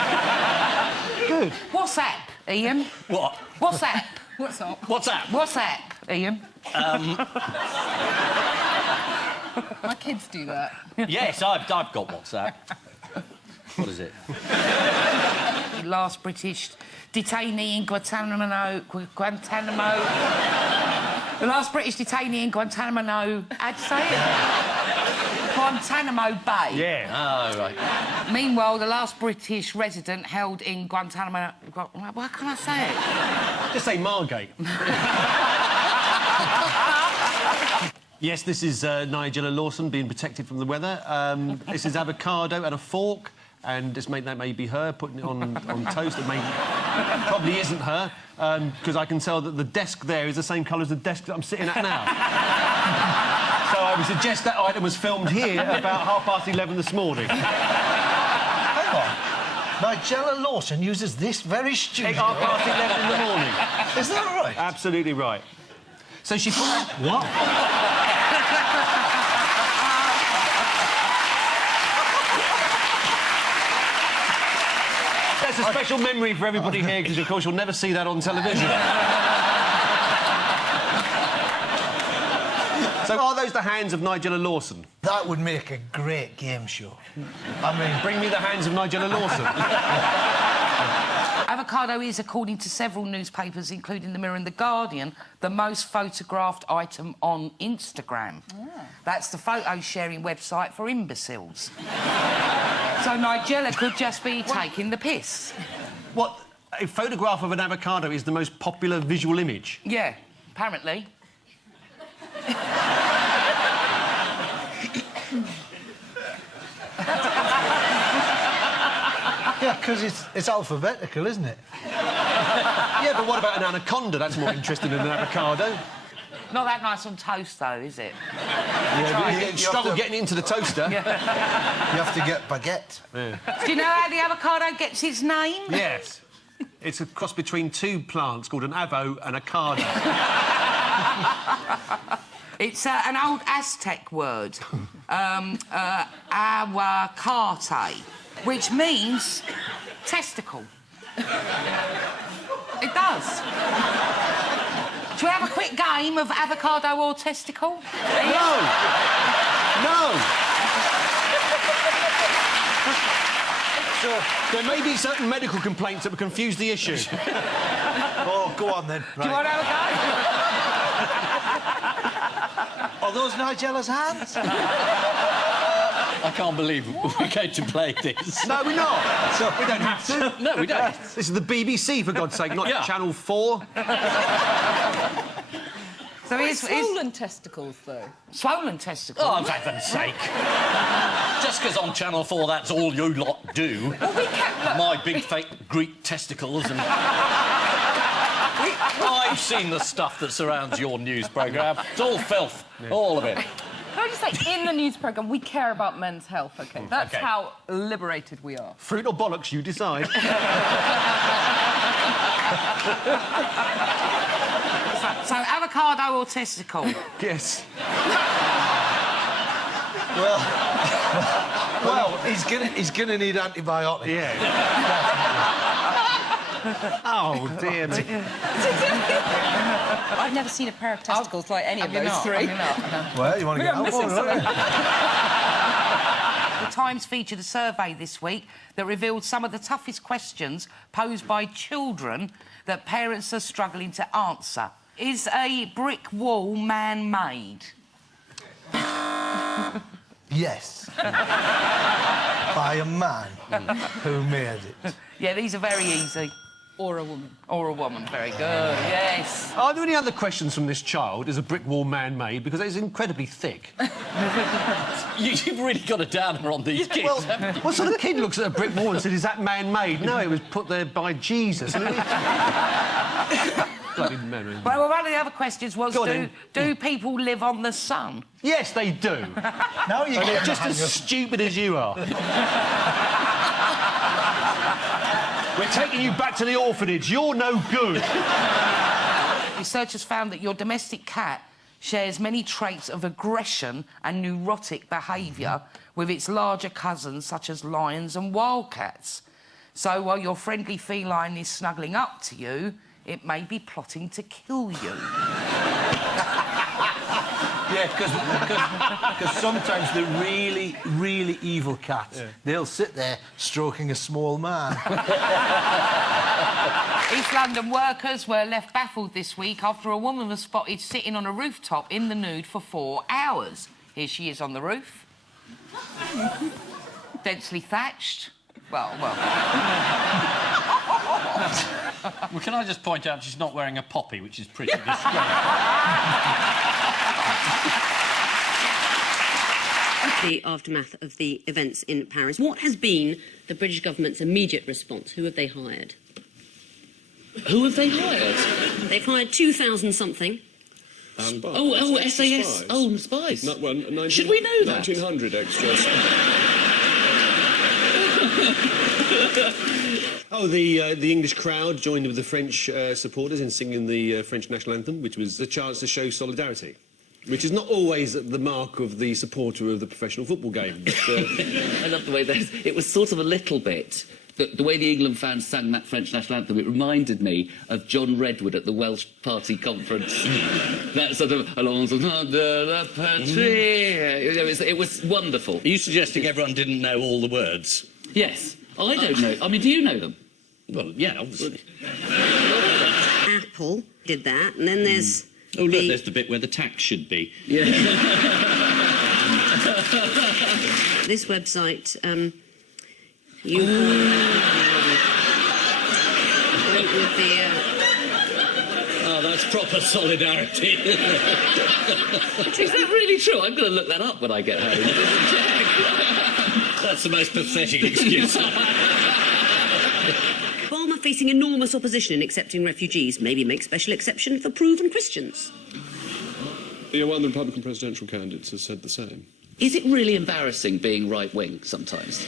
Good. What's that, Ian? What? What's that? What's up? What's that? What's that, Ian? My kids do that. Yes, I've got WhatsApp. What is it? The last British detainee in Guantanamo. The last British detainee in Guantanamo. How'd you say it? Guantanamo Bay. Yeah. Oh, right. Meanwhile, the last British resident held in Guantanamo... Why can't I say it? Just say Margate. Yes, this is Nigella Lawson being protected from the weather. This is avocado and a fork, and that may be her putting it on toast. It probably isn't her, because I can tell that the desk there is the same colour as the desk that I'm sitting at now. So I would suggest that item was filmed here about 11:30 this morning. Hang on. Nigella Lawson uses this very studio. At 11:30 in the morning. Is that right? Absolutely right. So she put... What? That's a special memory for everybody here, because, of course, you'll never see that on television. So are those the hands of Nigella Lawson? That would make a great game show. I mean... Bring me the hands of Nigella Lawson. Avocado is, according to several newspapers, including The Mirror and The Guardian, the most photographed item on Instagram. That's the photo-sharing website for imbeciles. So Nigella could just be taking the piss. What? A photograph of an avocado is the most popular visual image? Yeah, apparently. Yeah, because it's alphabetical, isn't it? Yeah, but what about an anaconda? That's more interesting than an avocado. Not that nice on toast, though, is it? Yeah, you struggle getting it into the toaster. You have to get baguette. Yeah. Do you know how the avocado gets its name? Yes. It's a cross between two plants called an avo and a cardo. It's an old Aztec word, aguacate, which means testicle. It does. Shall we have a quick game of avocado or testicle? No! No! So, there may be certain medical complaints that would confuse the issue. Oh, go on then. Do you want to have a go? Are those Nigella's hands? I can't believe we're going to play this. No, we're not. So, we don't have to. No, we don't. This is the BBC, for God's sake, not Channel 4. So it's swollen testicles, though. Swollen testicles? Oh, for heaven's sake. Just because on Channel 4 that's all you lot do. Well, we kept... My big fake Greek testicles and... I've seen the stuff that surrounds your news programme. It's all filth. Yeah. All of it. Can I just say, in the news programme, we care about men's health, OK? That's how liberated we are. Fruit or bollocks, you decide. So, avocado or testicle? Yes. Well, he's gonna need antibiotics. Yeah. Oh, dear me. I've never seen a pair of testicles like any of those three. Well, you want to get out? The Times featured a survey this week that revealed some of the toughest questions posed by children that parents are struggling to answer. Is a brick wall man-made? Yes. By a man who made it. Yeah, these are very easy. Or a woman. Or a woman, very good, yes. Are there any other questions from this child? Is a brick wall man-made? Because it's incredibly thick. You've really got a downer on these kids. Well, what sort of kid looks at a brick wall and said, is that man-made? No, it was put there by Jesus. Bloody man. Well, one of the other questions was, do people live on the sun? Yes, they do. Now you're they're getting just the hang as of- stupid as you are. We're taking you back to the orphanage. You're no good. Researchers found that your domestic cat shares many traits of aggression and neurotic behaviour with its larger cousins, such as lions and wildcats. So while your friendly feline is snuggling up to you, it may be plotting to kill you. Yeah, because sometimes the really, really evil cats, they'll sit there stroking a small man. East London workers were left baffled this week after a woman was spotted sitting on a rooftop in the nude for 4 hours. Here she is on the roof. Densely thatched. Well. Well, can I just point out she's not wearing a poppy, which is pretty disgraceful. The aftermath of the events in Paris. What has been the British government's immediate response? Who have they hired? Who have they hired? They've hired 2,000 something. SAS. Spies. Oh, spies. Should we know that? 1,900 extras. Oh, the English crowd joined with the French supporters in singing the French national anthem, which was a chance to show solidarity, which is not always the mark of the supporter of the professional football game. But, I love the way it was sort of a little bit. The way the England fans sang that French national anthem, it reminded me of John Redwood at the Welsh Party conference. That sort of "Allons de la patrie." It was wonderful. Are you suggesting everyone didn't know all the words? Yes. I don't know. I mean, do you know them? Well, yeah, obviously. Apple did that, and then there's... Oh, look, there's the bit where the tax should be. Yeah. This website, Oh, that's proper solidarity. Is that really true? I'm going to look that up when I get home. That's the most pathetic excuse. Obama facing enormous opposition in accepting refugees. Maybe make special exception for proven Christians. Yeah, one of the Republican presidential candidates has said the same. Is it really embarrassing being right-wing sometimes?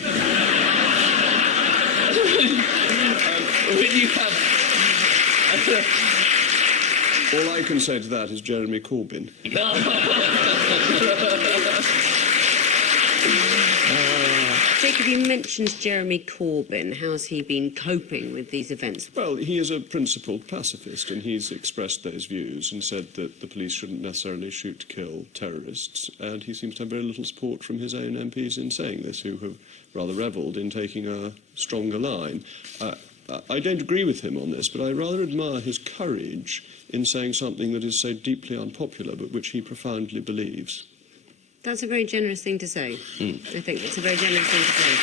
When you have... All I can say to that is Jeremy Corbyn. Jacob, you mentioned Jeremy Corbyn. How's he been coping with these events? Well, he is a principled pacifist, and he's expressed those views and said that the police shouldn't necessarily shoot to kill terrorists, and he seems to have very little support from his own MPs in saying this, who have rather revelled in taking a stronger line. I don't agree with him on this, but I rather admire his courage in saying something that is so deeply unpopular, but which he profoundly believes. That's a very generous thing to say. I think it's a very generous thing to say.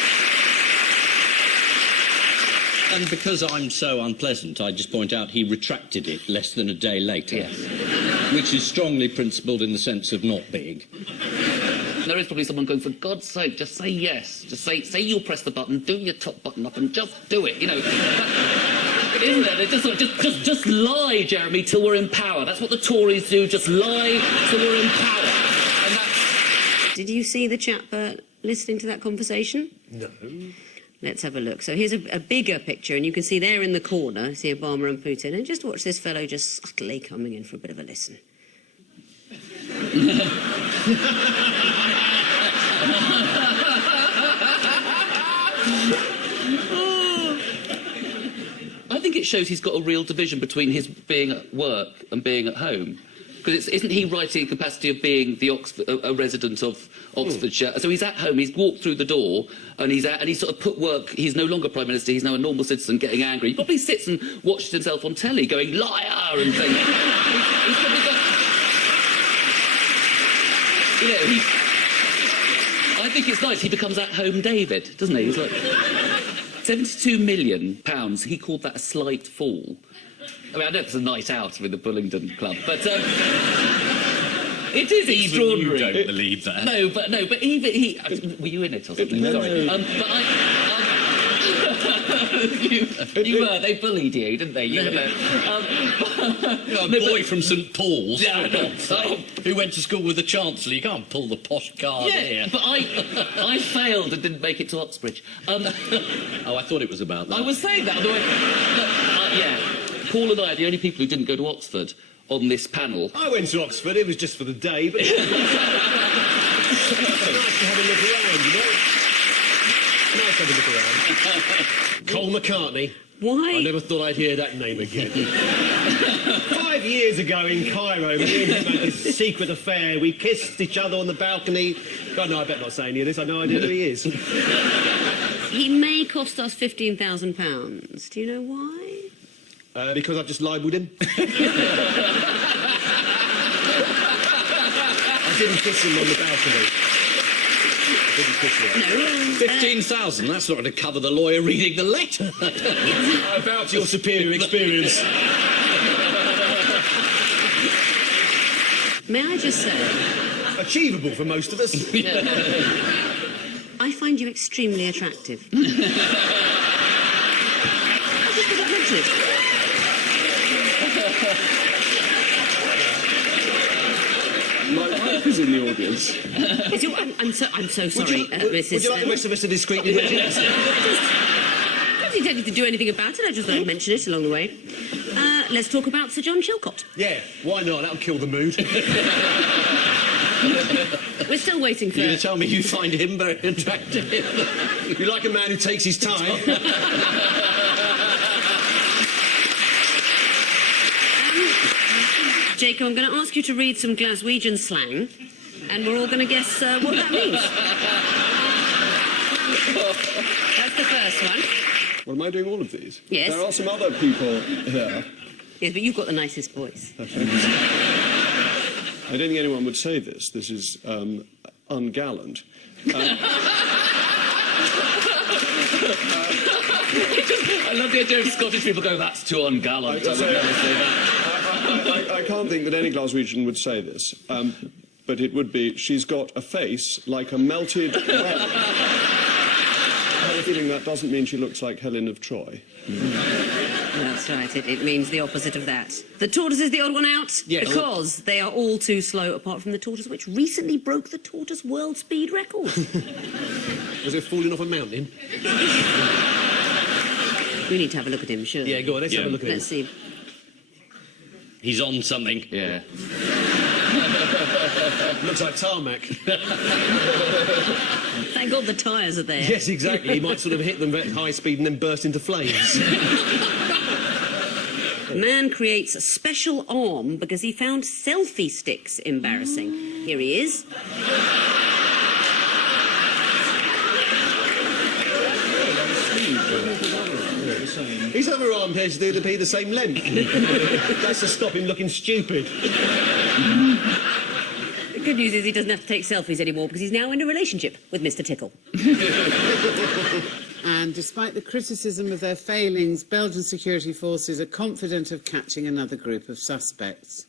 And because I'm so unpleasant, I just point out he retracted it less than a day later. Yes. Which is strongly principled in the sense of not being. There is probably someone going, for God's sake, just say yes. Just say you'll press the button, do your top button up and just do it, you know. Isn't there? They just lie, Jeremy, till we're in power. That's what the Tories do, just lie till we're in power. And that's... Did you see the chap listening to that conversation? No. Let's have a look. So here's a bigger picture, and you can see there in the corner, see Obama and Putin, and just watch this fellow just subtly coming in for a bit of a listen. I think it shows he's got a real division between his being at work and being at home. Because isn't he writing in capacity of being a resident of Oxfordshire? So he's at home, he's walked through the door, and he's sort of put work, he's no longer Prime Minister, he's now a normal citizen getting angry. He probably sits and watches himself on telly going, liar, and things. he's probably got... You know, I think it's nice, he becomes at-home David, doesn't he? He's like... £72 million, he called that a slight fall. I mean, I know it's a night out with the Bullingdon Club, but it is extraordinary. You don't believe that. No, but even he... Were you in it or something? No. Sorry. But you were. They bullied you, didn't they? You were there. You're a boy from St Paul's who went to school with the Chancellor. You can't pull the posh card here. But I failed and didn't make it to Oxbridge. Oh, I thought it was about that. I was saying that. Yeah. Paul and I are the only people who didn't go to Oxford on this panel. I went to Oxford. It was just for the day, but... Nice to have a look around, you know? Nice to have a look around. Cole McCartney. Why? I never thought I'd hear that name again. 5 years ago in Cairo, me and him had this secret affair. We kissed each other on the balcony. God, no, I better not say any of this. I have no idea who he is. He may cost us £15,000. Do you know why? Because I've just libelled him. I didn't kiss him on the balcony. No. 15,000? That's not going to cover the lawyer reading the letter. I vouch your superior experience. May I just say... Achievable for most of us. I find you extremely attractive. I just thought I'd mention it. My wife is in the audience. I'm so sorry, Mrs. Would you like the rest of us to discreetly mention it? I don't intend to do anything about it. I just thought I'd mention it along the way. Let's talk about Sir John Chilcot. Yeah, why not? That'll kill the mood. We're still waiting for... You're going to tell me you find him very attractive? You like a man who takes his time? Jacob, I'm going to ask you to read some Glaswegian slang, and we're all going to guess what that means. That's the first one. Well, am I doing all of these? Yes. There are some other people here. Yes, but you've got the nicest voice. I don't think anyone would say this. This is ungallant. I love the idea of Scottish people going, that's too ungallant. I can't think that any Glaswegian would say this, but it would be, she's got a face like a melted well. I have a feeling that doesn't mean she looks like Helen of Troy. That's right, it means the opposite of that. The tortoise is the odd one out because they are all too slow, apart from the tortoise, which recently broke the tortoise world speed record. Was it falling off a mountain? We need to have a look at him, sure. Yeah, go on, let's have a look at him. Let's see. He's on something. Yeah. Looks like tarmac. Thank God the tyres are there. Yes, exactly. He might sort of hit them at high speed and then burst into flames. Man creates a special arm because he found selfie sticks embarrassing. Here he is. His other arm has to be the same length. That's to stop him looking stupid. The good news is he doesn't have to take selfies anymore because he's now in a relationship with Mr. Tickle. And despite the criticism of their failings, Belgian security forces are confident of catching another group of suspects.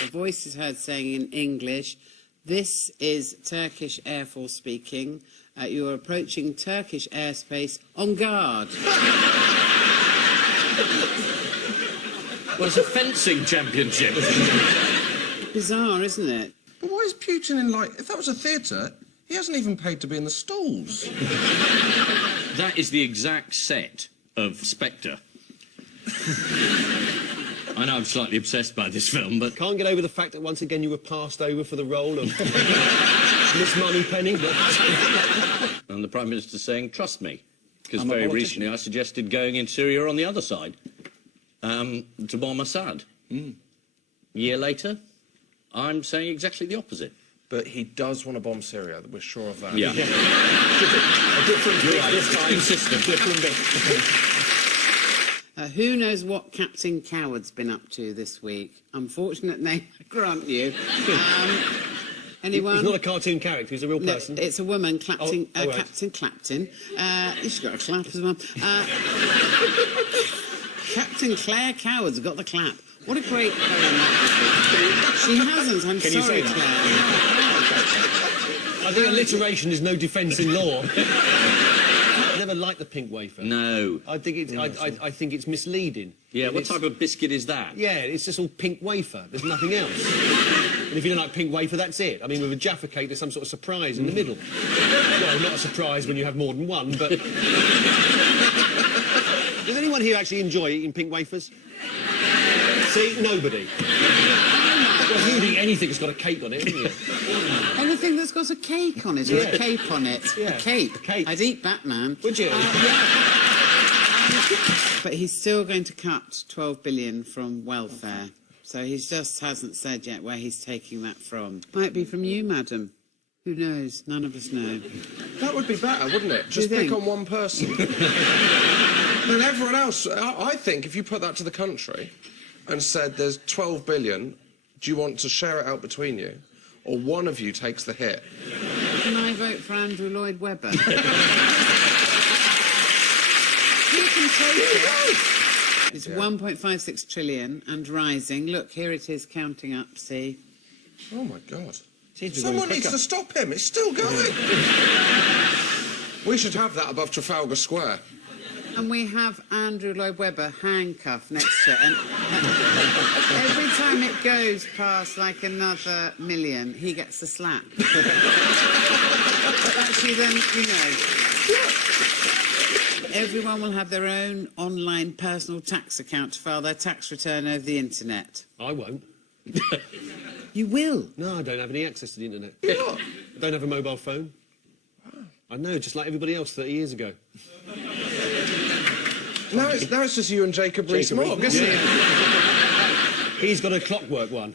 A voice is heard saying in English, "This is Turkish Air Force speaking. You are approaching Turkish airspace. On guard." Well, it's a fencing championship. Bizarre, isn't it? But why is Putin in, like... If that was a theatre, he hasn't even paid to be in the stalls. That is the exact set of Spectre. I know I'm slightly obsessed by this film, but... Can't get over the fact that once again you were passed over for the role of Miss Moneypenny, but... And the Prime Minister saying, trust me. Because very recently I suggested going in Syria on the other side to bomb Assad. A year later, I'm saying exactly the opposite. But he does want to bomb Syria, we're sure of that. Yeah. A different bit this time. Consistent. Different bit. Who knows what Captain Coward's been up to this week? Unfortunate name, I grant you. Anyone? He's not a cartoon character, he's a real person. No, it's a woman, Clapton, right. Captain Clapton. She's got a clap as well. Captain Claire Coward's got the clap. What a great poem that would be. She hasn't, I'm Can you sorry, say that? Claire. I think alliteration is no defence in law. I never liked the pink wafer. No. I think I think it's misleading. Yeah, what type of biscuit is that? Yeah, it's just all pink wafer. There's nothing else. And if you don't like pink wafer, that's it. I mean, with a Jaffa cake, there's some sort of surprise in the middle. Well, not a surprise when you have more than one, but... Does anyone here actually enjoy eating pink wafers? See, nobody. Well, you'd eat anything that's got a cake on it, wouldn't you? Anything that's got a cake on it, or a cape on it. Yeah. A cape. I'd eat Batman. Would you? But he's still going to cut 12 billion from welfare. So he just hasn't said yet where he's taking that from. Might be from you, madam. Who knows? None of us know. That would be better, wouldn't it? Just pick on one person. Then everyone else... I think if you put that to the country and said there's 12 billion, do you want to share it out between you? Or one of you takes the hit? Can I vote for Andrew Lloyd Webber? You can take it. It's 1.56 trillion and rising. Look, here it is counting up, see? Oh, my God. Someone needs to stop him. It's still going. We should have that above Trafalgar Square. And we have Andrew Lloyd Webber handcuffed next to it. And every time it goes past, like, another million, he gets a slap. But actually, then, you know... Everyone will have their own online personal tax account to file their tax return over the internet. I won't. You will? No, I don't have any access to the internet. I don't have a mobile phone. I know, just like everybody else 30 years ago. Now it's just you and Jacob Rees-Mogg, isn't it? He's got a clockwork one.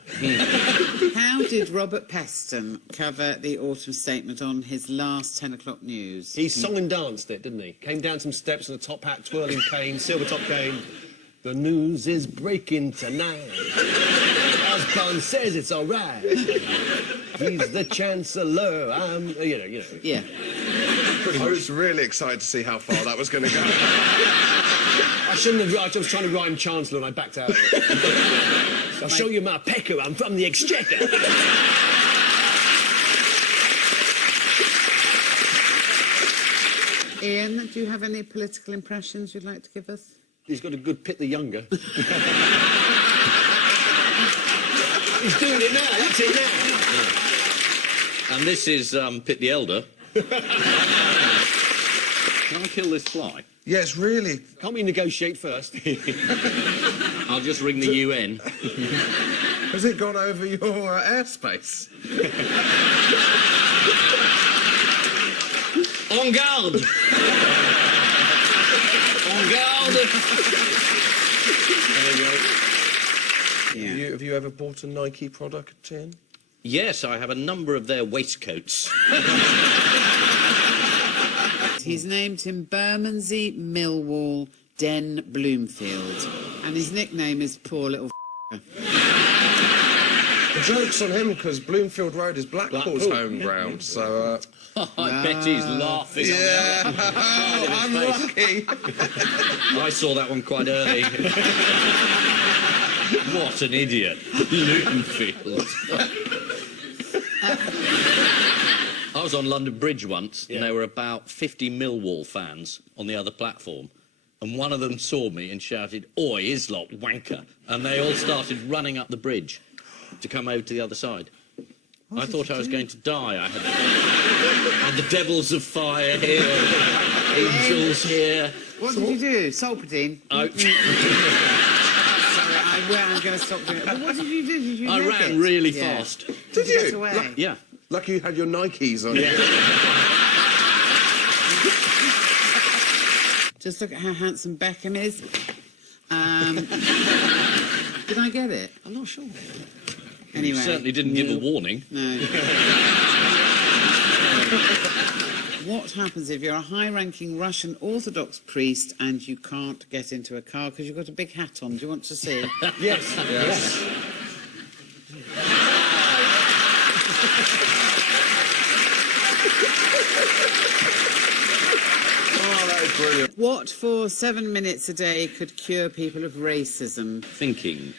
How did Robert Peston cover the autumn statement on his last 10 o'clock news? He song and danced it, didn't he? Came down some steps in a top hat, twirling cane, silver top cane. The news is breaking tonight. Osborne says it's all right. He's the Chancellor. I'm, you know. Yeah. I was really excited to see how far that was going to go. I shouldn't have. I was trying to rhyme Chancellor and I backed out of it. I'll show you my pecker. I'm from the Exchequer. Ian, do you have any political impressions you'd like to give us? He's got a good Pitt the Younger. He's doing it now. That's it now. And this is Pitt the Elder. Can I kill this fly? Yes, really. Can't we negotiate first? I'll just ring the UN. Has it gone over your airspace? En garde! En garde! There you go. Have you ever bought a Nike product, Tin? Yes, I have a number of their waistcoats. He's named him Bermondsey Millwall Den Bloomfield, and his nickname is Poor Little The joke's on him because Bloomfield Road is Blackpool's home ground, so... I bet he's laughing. Yeah, I'm lucky. I saw that one quite early. What an idiot. Bloomfield. I was on London Bridge once, and there were about 50 Millwall fans on the other platform, and one of them saw me and shouted, "Oi, Islop, wanker!" And they all started running up the bridge to come over to the other side. I thought I was going to die. I had the devils of fire here, angels here. What did you do? Saltpeter? Oh. Sorry, I'm going to stop doing it. But what did you do? Did you I leg ran it? really Yeah. fast. Did you get you? away? Yeah. Lucky you had your Nikes on. Yeah. Just look at how handsome Beckham is. Did I get it? I'm not sure. Anyway. You certainly didn't give a warning. No. What happens if you're a high-ranking Russian Orthodox priest and you can't get into a car because you've got a big hat on? Do you want to see? Yes. Yes. Oh, that is brilliant. What for 7 minutes a day could cure people of racism? Thinking.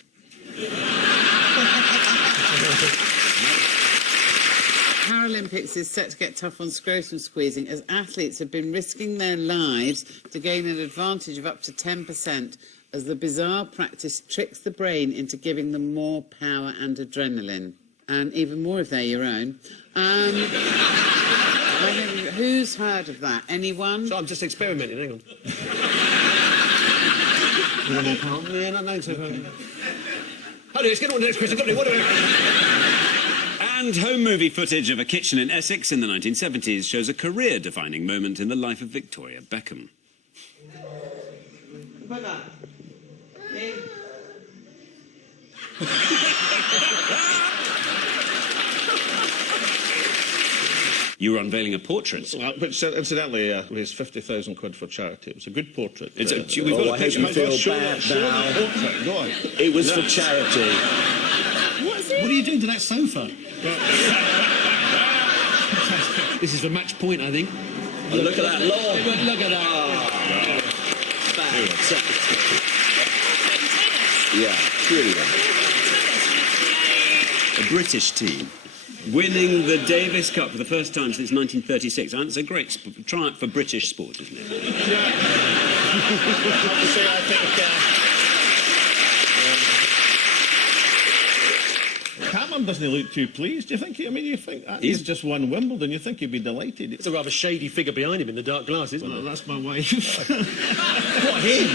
Paralympics is set to get tough on scrotum squeezing as athletes have been risking their lives to gain an advantage of up to 10% as the bizarre practice tricks the brain into giving them more power and adrenaline. And even more if they're your own. Who's heard of that? Anyone? So I'm just experimenting, hang on. Yeah, no, so. Oh, let's get on to the next question. What do we... And home movie footage of a kitchen in Essex in the 1970s shows a career-defining moment in the life of Victoria Beckham. You were unveiling a portrait. Which, incidentally, was 50,000 quid for charity. It was a good portrait. We've got a picture. I hope you feel bad now. Go on. It was for charity. What are you doing to that sofa? This is for match point, I think. Oh, look at that lawn. Look at that. Yeah, brilliant. A British team winning the Davis Cup for the first time since 1936. And it's a great triumph for British sport, isn't it? Cameron doesn't look too pleased. Do you think? I mean, you think he's just won Wimbledon. You think he'd be delighted. It's a rather shady figure behind him in the dark glasses. Well, that's my wife. What, him?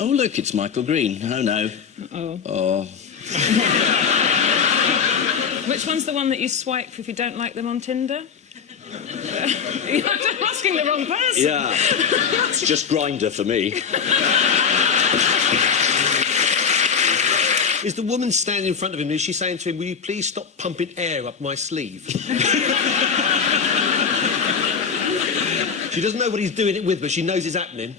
Oh, look, it's Michael Green. Oh, no. Oh. Which one's the one that you swipe if you don't like them on Tinder? You're asking the wrong person. Yeah. It's just Grindr for me. Is the woman standing in front of him, is she saying to him, will you please stop pumping air up my sleeve? She doesn't know what he's doing it with, but she knows it's happening.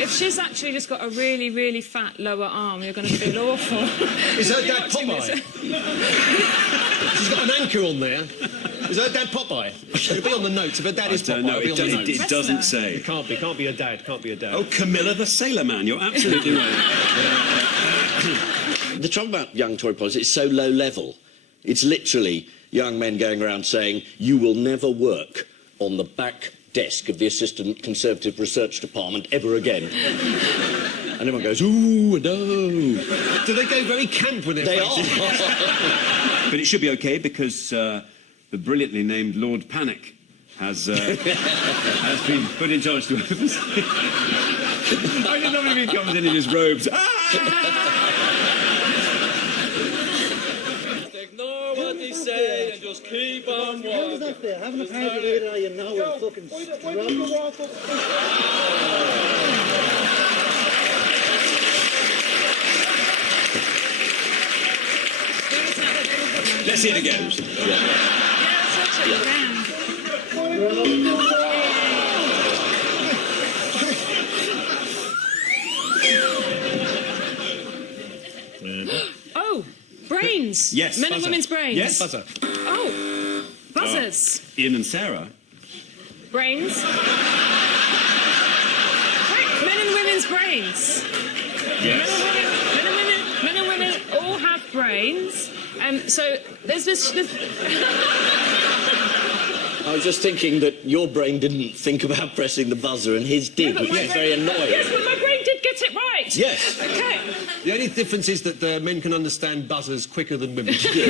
If she's actually just got a really, really fat lower arm, you're going to feel awful. Is her dad Popeye? She's got an anchor on there. Is her dad Popeye? It'll be on the notes. If her dad is Popeye, know. It'll be on the notes. It doesn't say. It can't be her dad. Can't be her dad. Oh, Camilla the Sailor Man. You're absolutely right. The trouble about young Tory politics, it's so low level. It's literally young men going around saying, you will never work on the back desk of the Assistant Conservative Research Department ever again. And everyone goes, ooh and oh. Do they go very camp when they're They fighting? are. But it should be OK because the brilliantly named Lord Panic has been put in charge to oversee. I can love it if he comes in his robes. Ignore what they say and just keep on walking. How is that fair? Having a party later, you know, and fucking... Why don't you walk up? Let's see it again. Oh, brains. Yes. Men and buzzer. women's brains. Yes. Buzzer. Oh, buzzers. Ian and Sarah. Brains. Men and women's brains. Yes. Men and women all have brains. So there's this... I was just thinking that your brain didn't think about pressing the buzzer and his did, but which my is brain- very annoying. Yes, but my brain did get it right. Yes. Okay. The only difference is that men can understand buzzers quicker than women. Only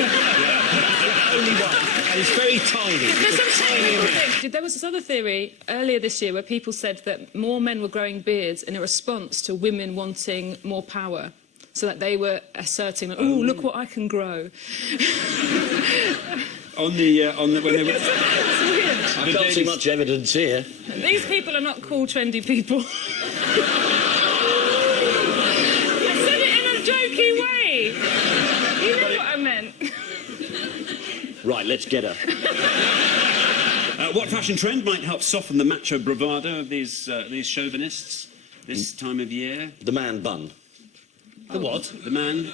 one. And it's very tiny. There's It's a some tiny technical man. thing. There was this other theory earlier this year where people said that more men were growing beards in a response to women wanting more power. So that they were asserting, oh, look what I can grow. On the when they were. It's weird. I can't see much evidence here. These people are not cool, trendy people. I said it in a jokey way. You know what I meant. Right, let's get her. What fashion trend might help soften the macho bravado of these chauvinists this time of year? The man bun. The what? The man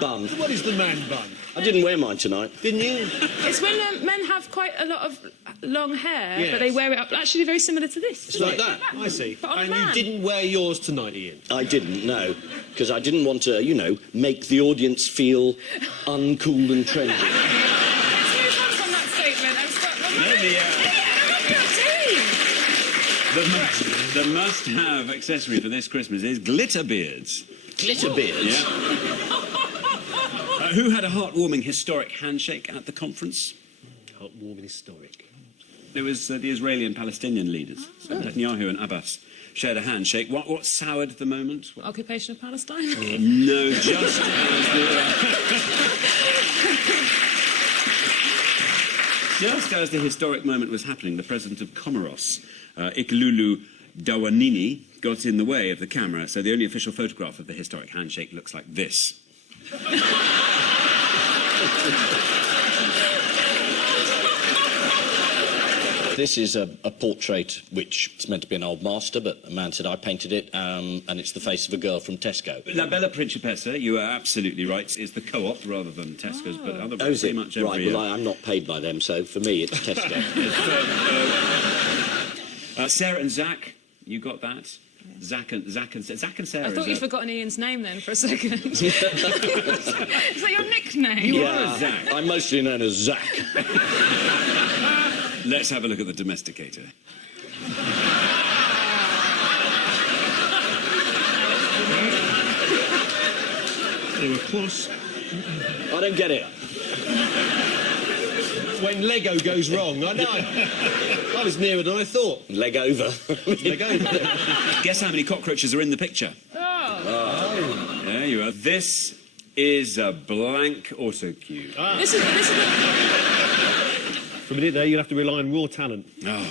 bun. What is the man bun? I didn't wear mine tonight. Didn't you? It's when men have quite a lot of long hair, Yes. but they wear it up. Actually, very similar to this. It's like that. I see. But on a And man. you didn't wear yours tonight, Ian? I didn't, no. Because I didn't want to, you know, make the audience feel uncool and trendy. Let's move on from that statement and start... The must-have accessory for this Christmas is glitter beards. Glitter beards? Yeah. Who had a heartwarming historic handshake at the conference? Heartwarming historic. There was the Israeli and Palestinian leaders. So Netanyahu and Abbas shared a handshake. What soured the moment? Occupation of Palestine? No, just as Just as the historic moment was happening, the president of Comoros, Iklulu Dawanini, got in the way of the camera, so the only official photograph of the historic handshake looks like this. This is a portrait which is meant to be an old master, but a man said I painted it, and it's the face of a girl from Tesco. La Bella Principessa, you are absolutely right, is the Co-op rather than Tesco's, but otherwise pretty much every... Right, well, I'm not paid by them, so for me it's Tesco. Sarah and Zach, you got that? Zach and Sarah. I thought you'd forgotten Ian's name then for a second. Is that your nickname? You are Zach. I'm mostly known as Zach. Let's have a look at the domesticator. They were close. I don't get it. When Lego goes wrong, I know. I was nearer than I thought. Leg over. Leg over. Guess how many cockroaches are in the picture? Oh. There you are. This is a blank autocue. This is For a minute there, you'd have to rely on raw talent. Oh.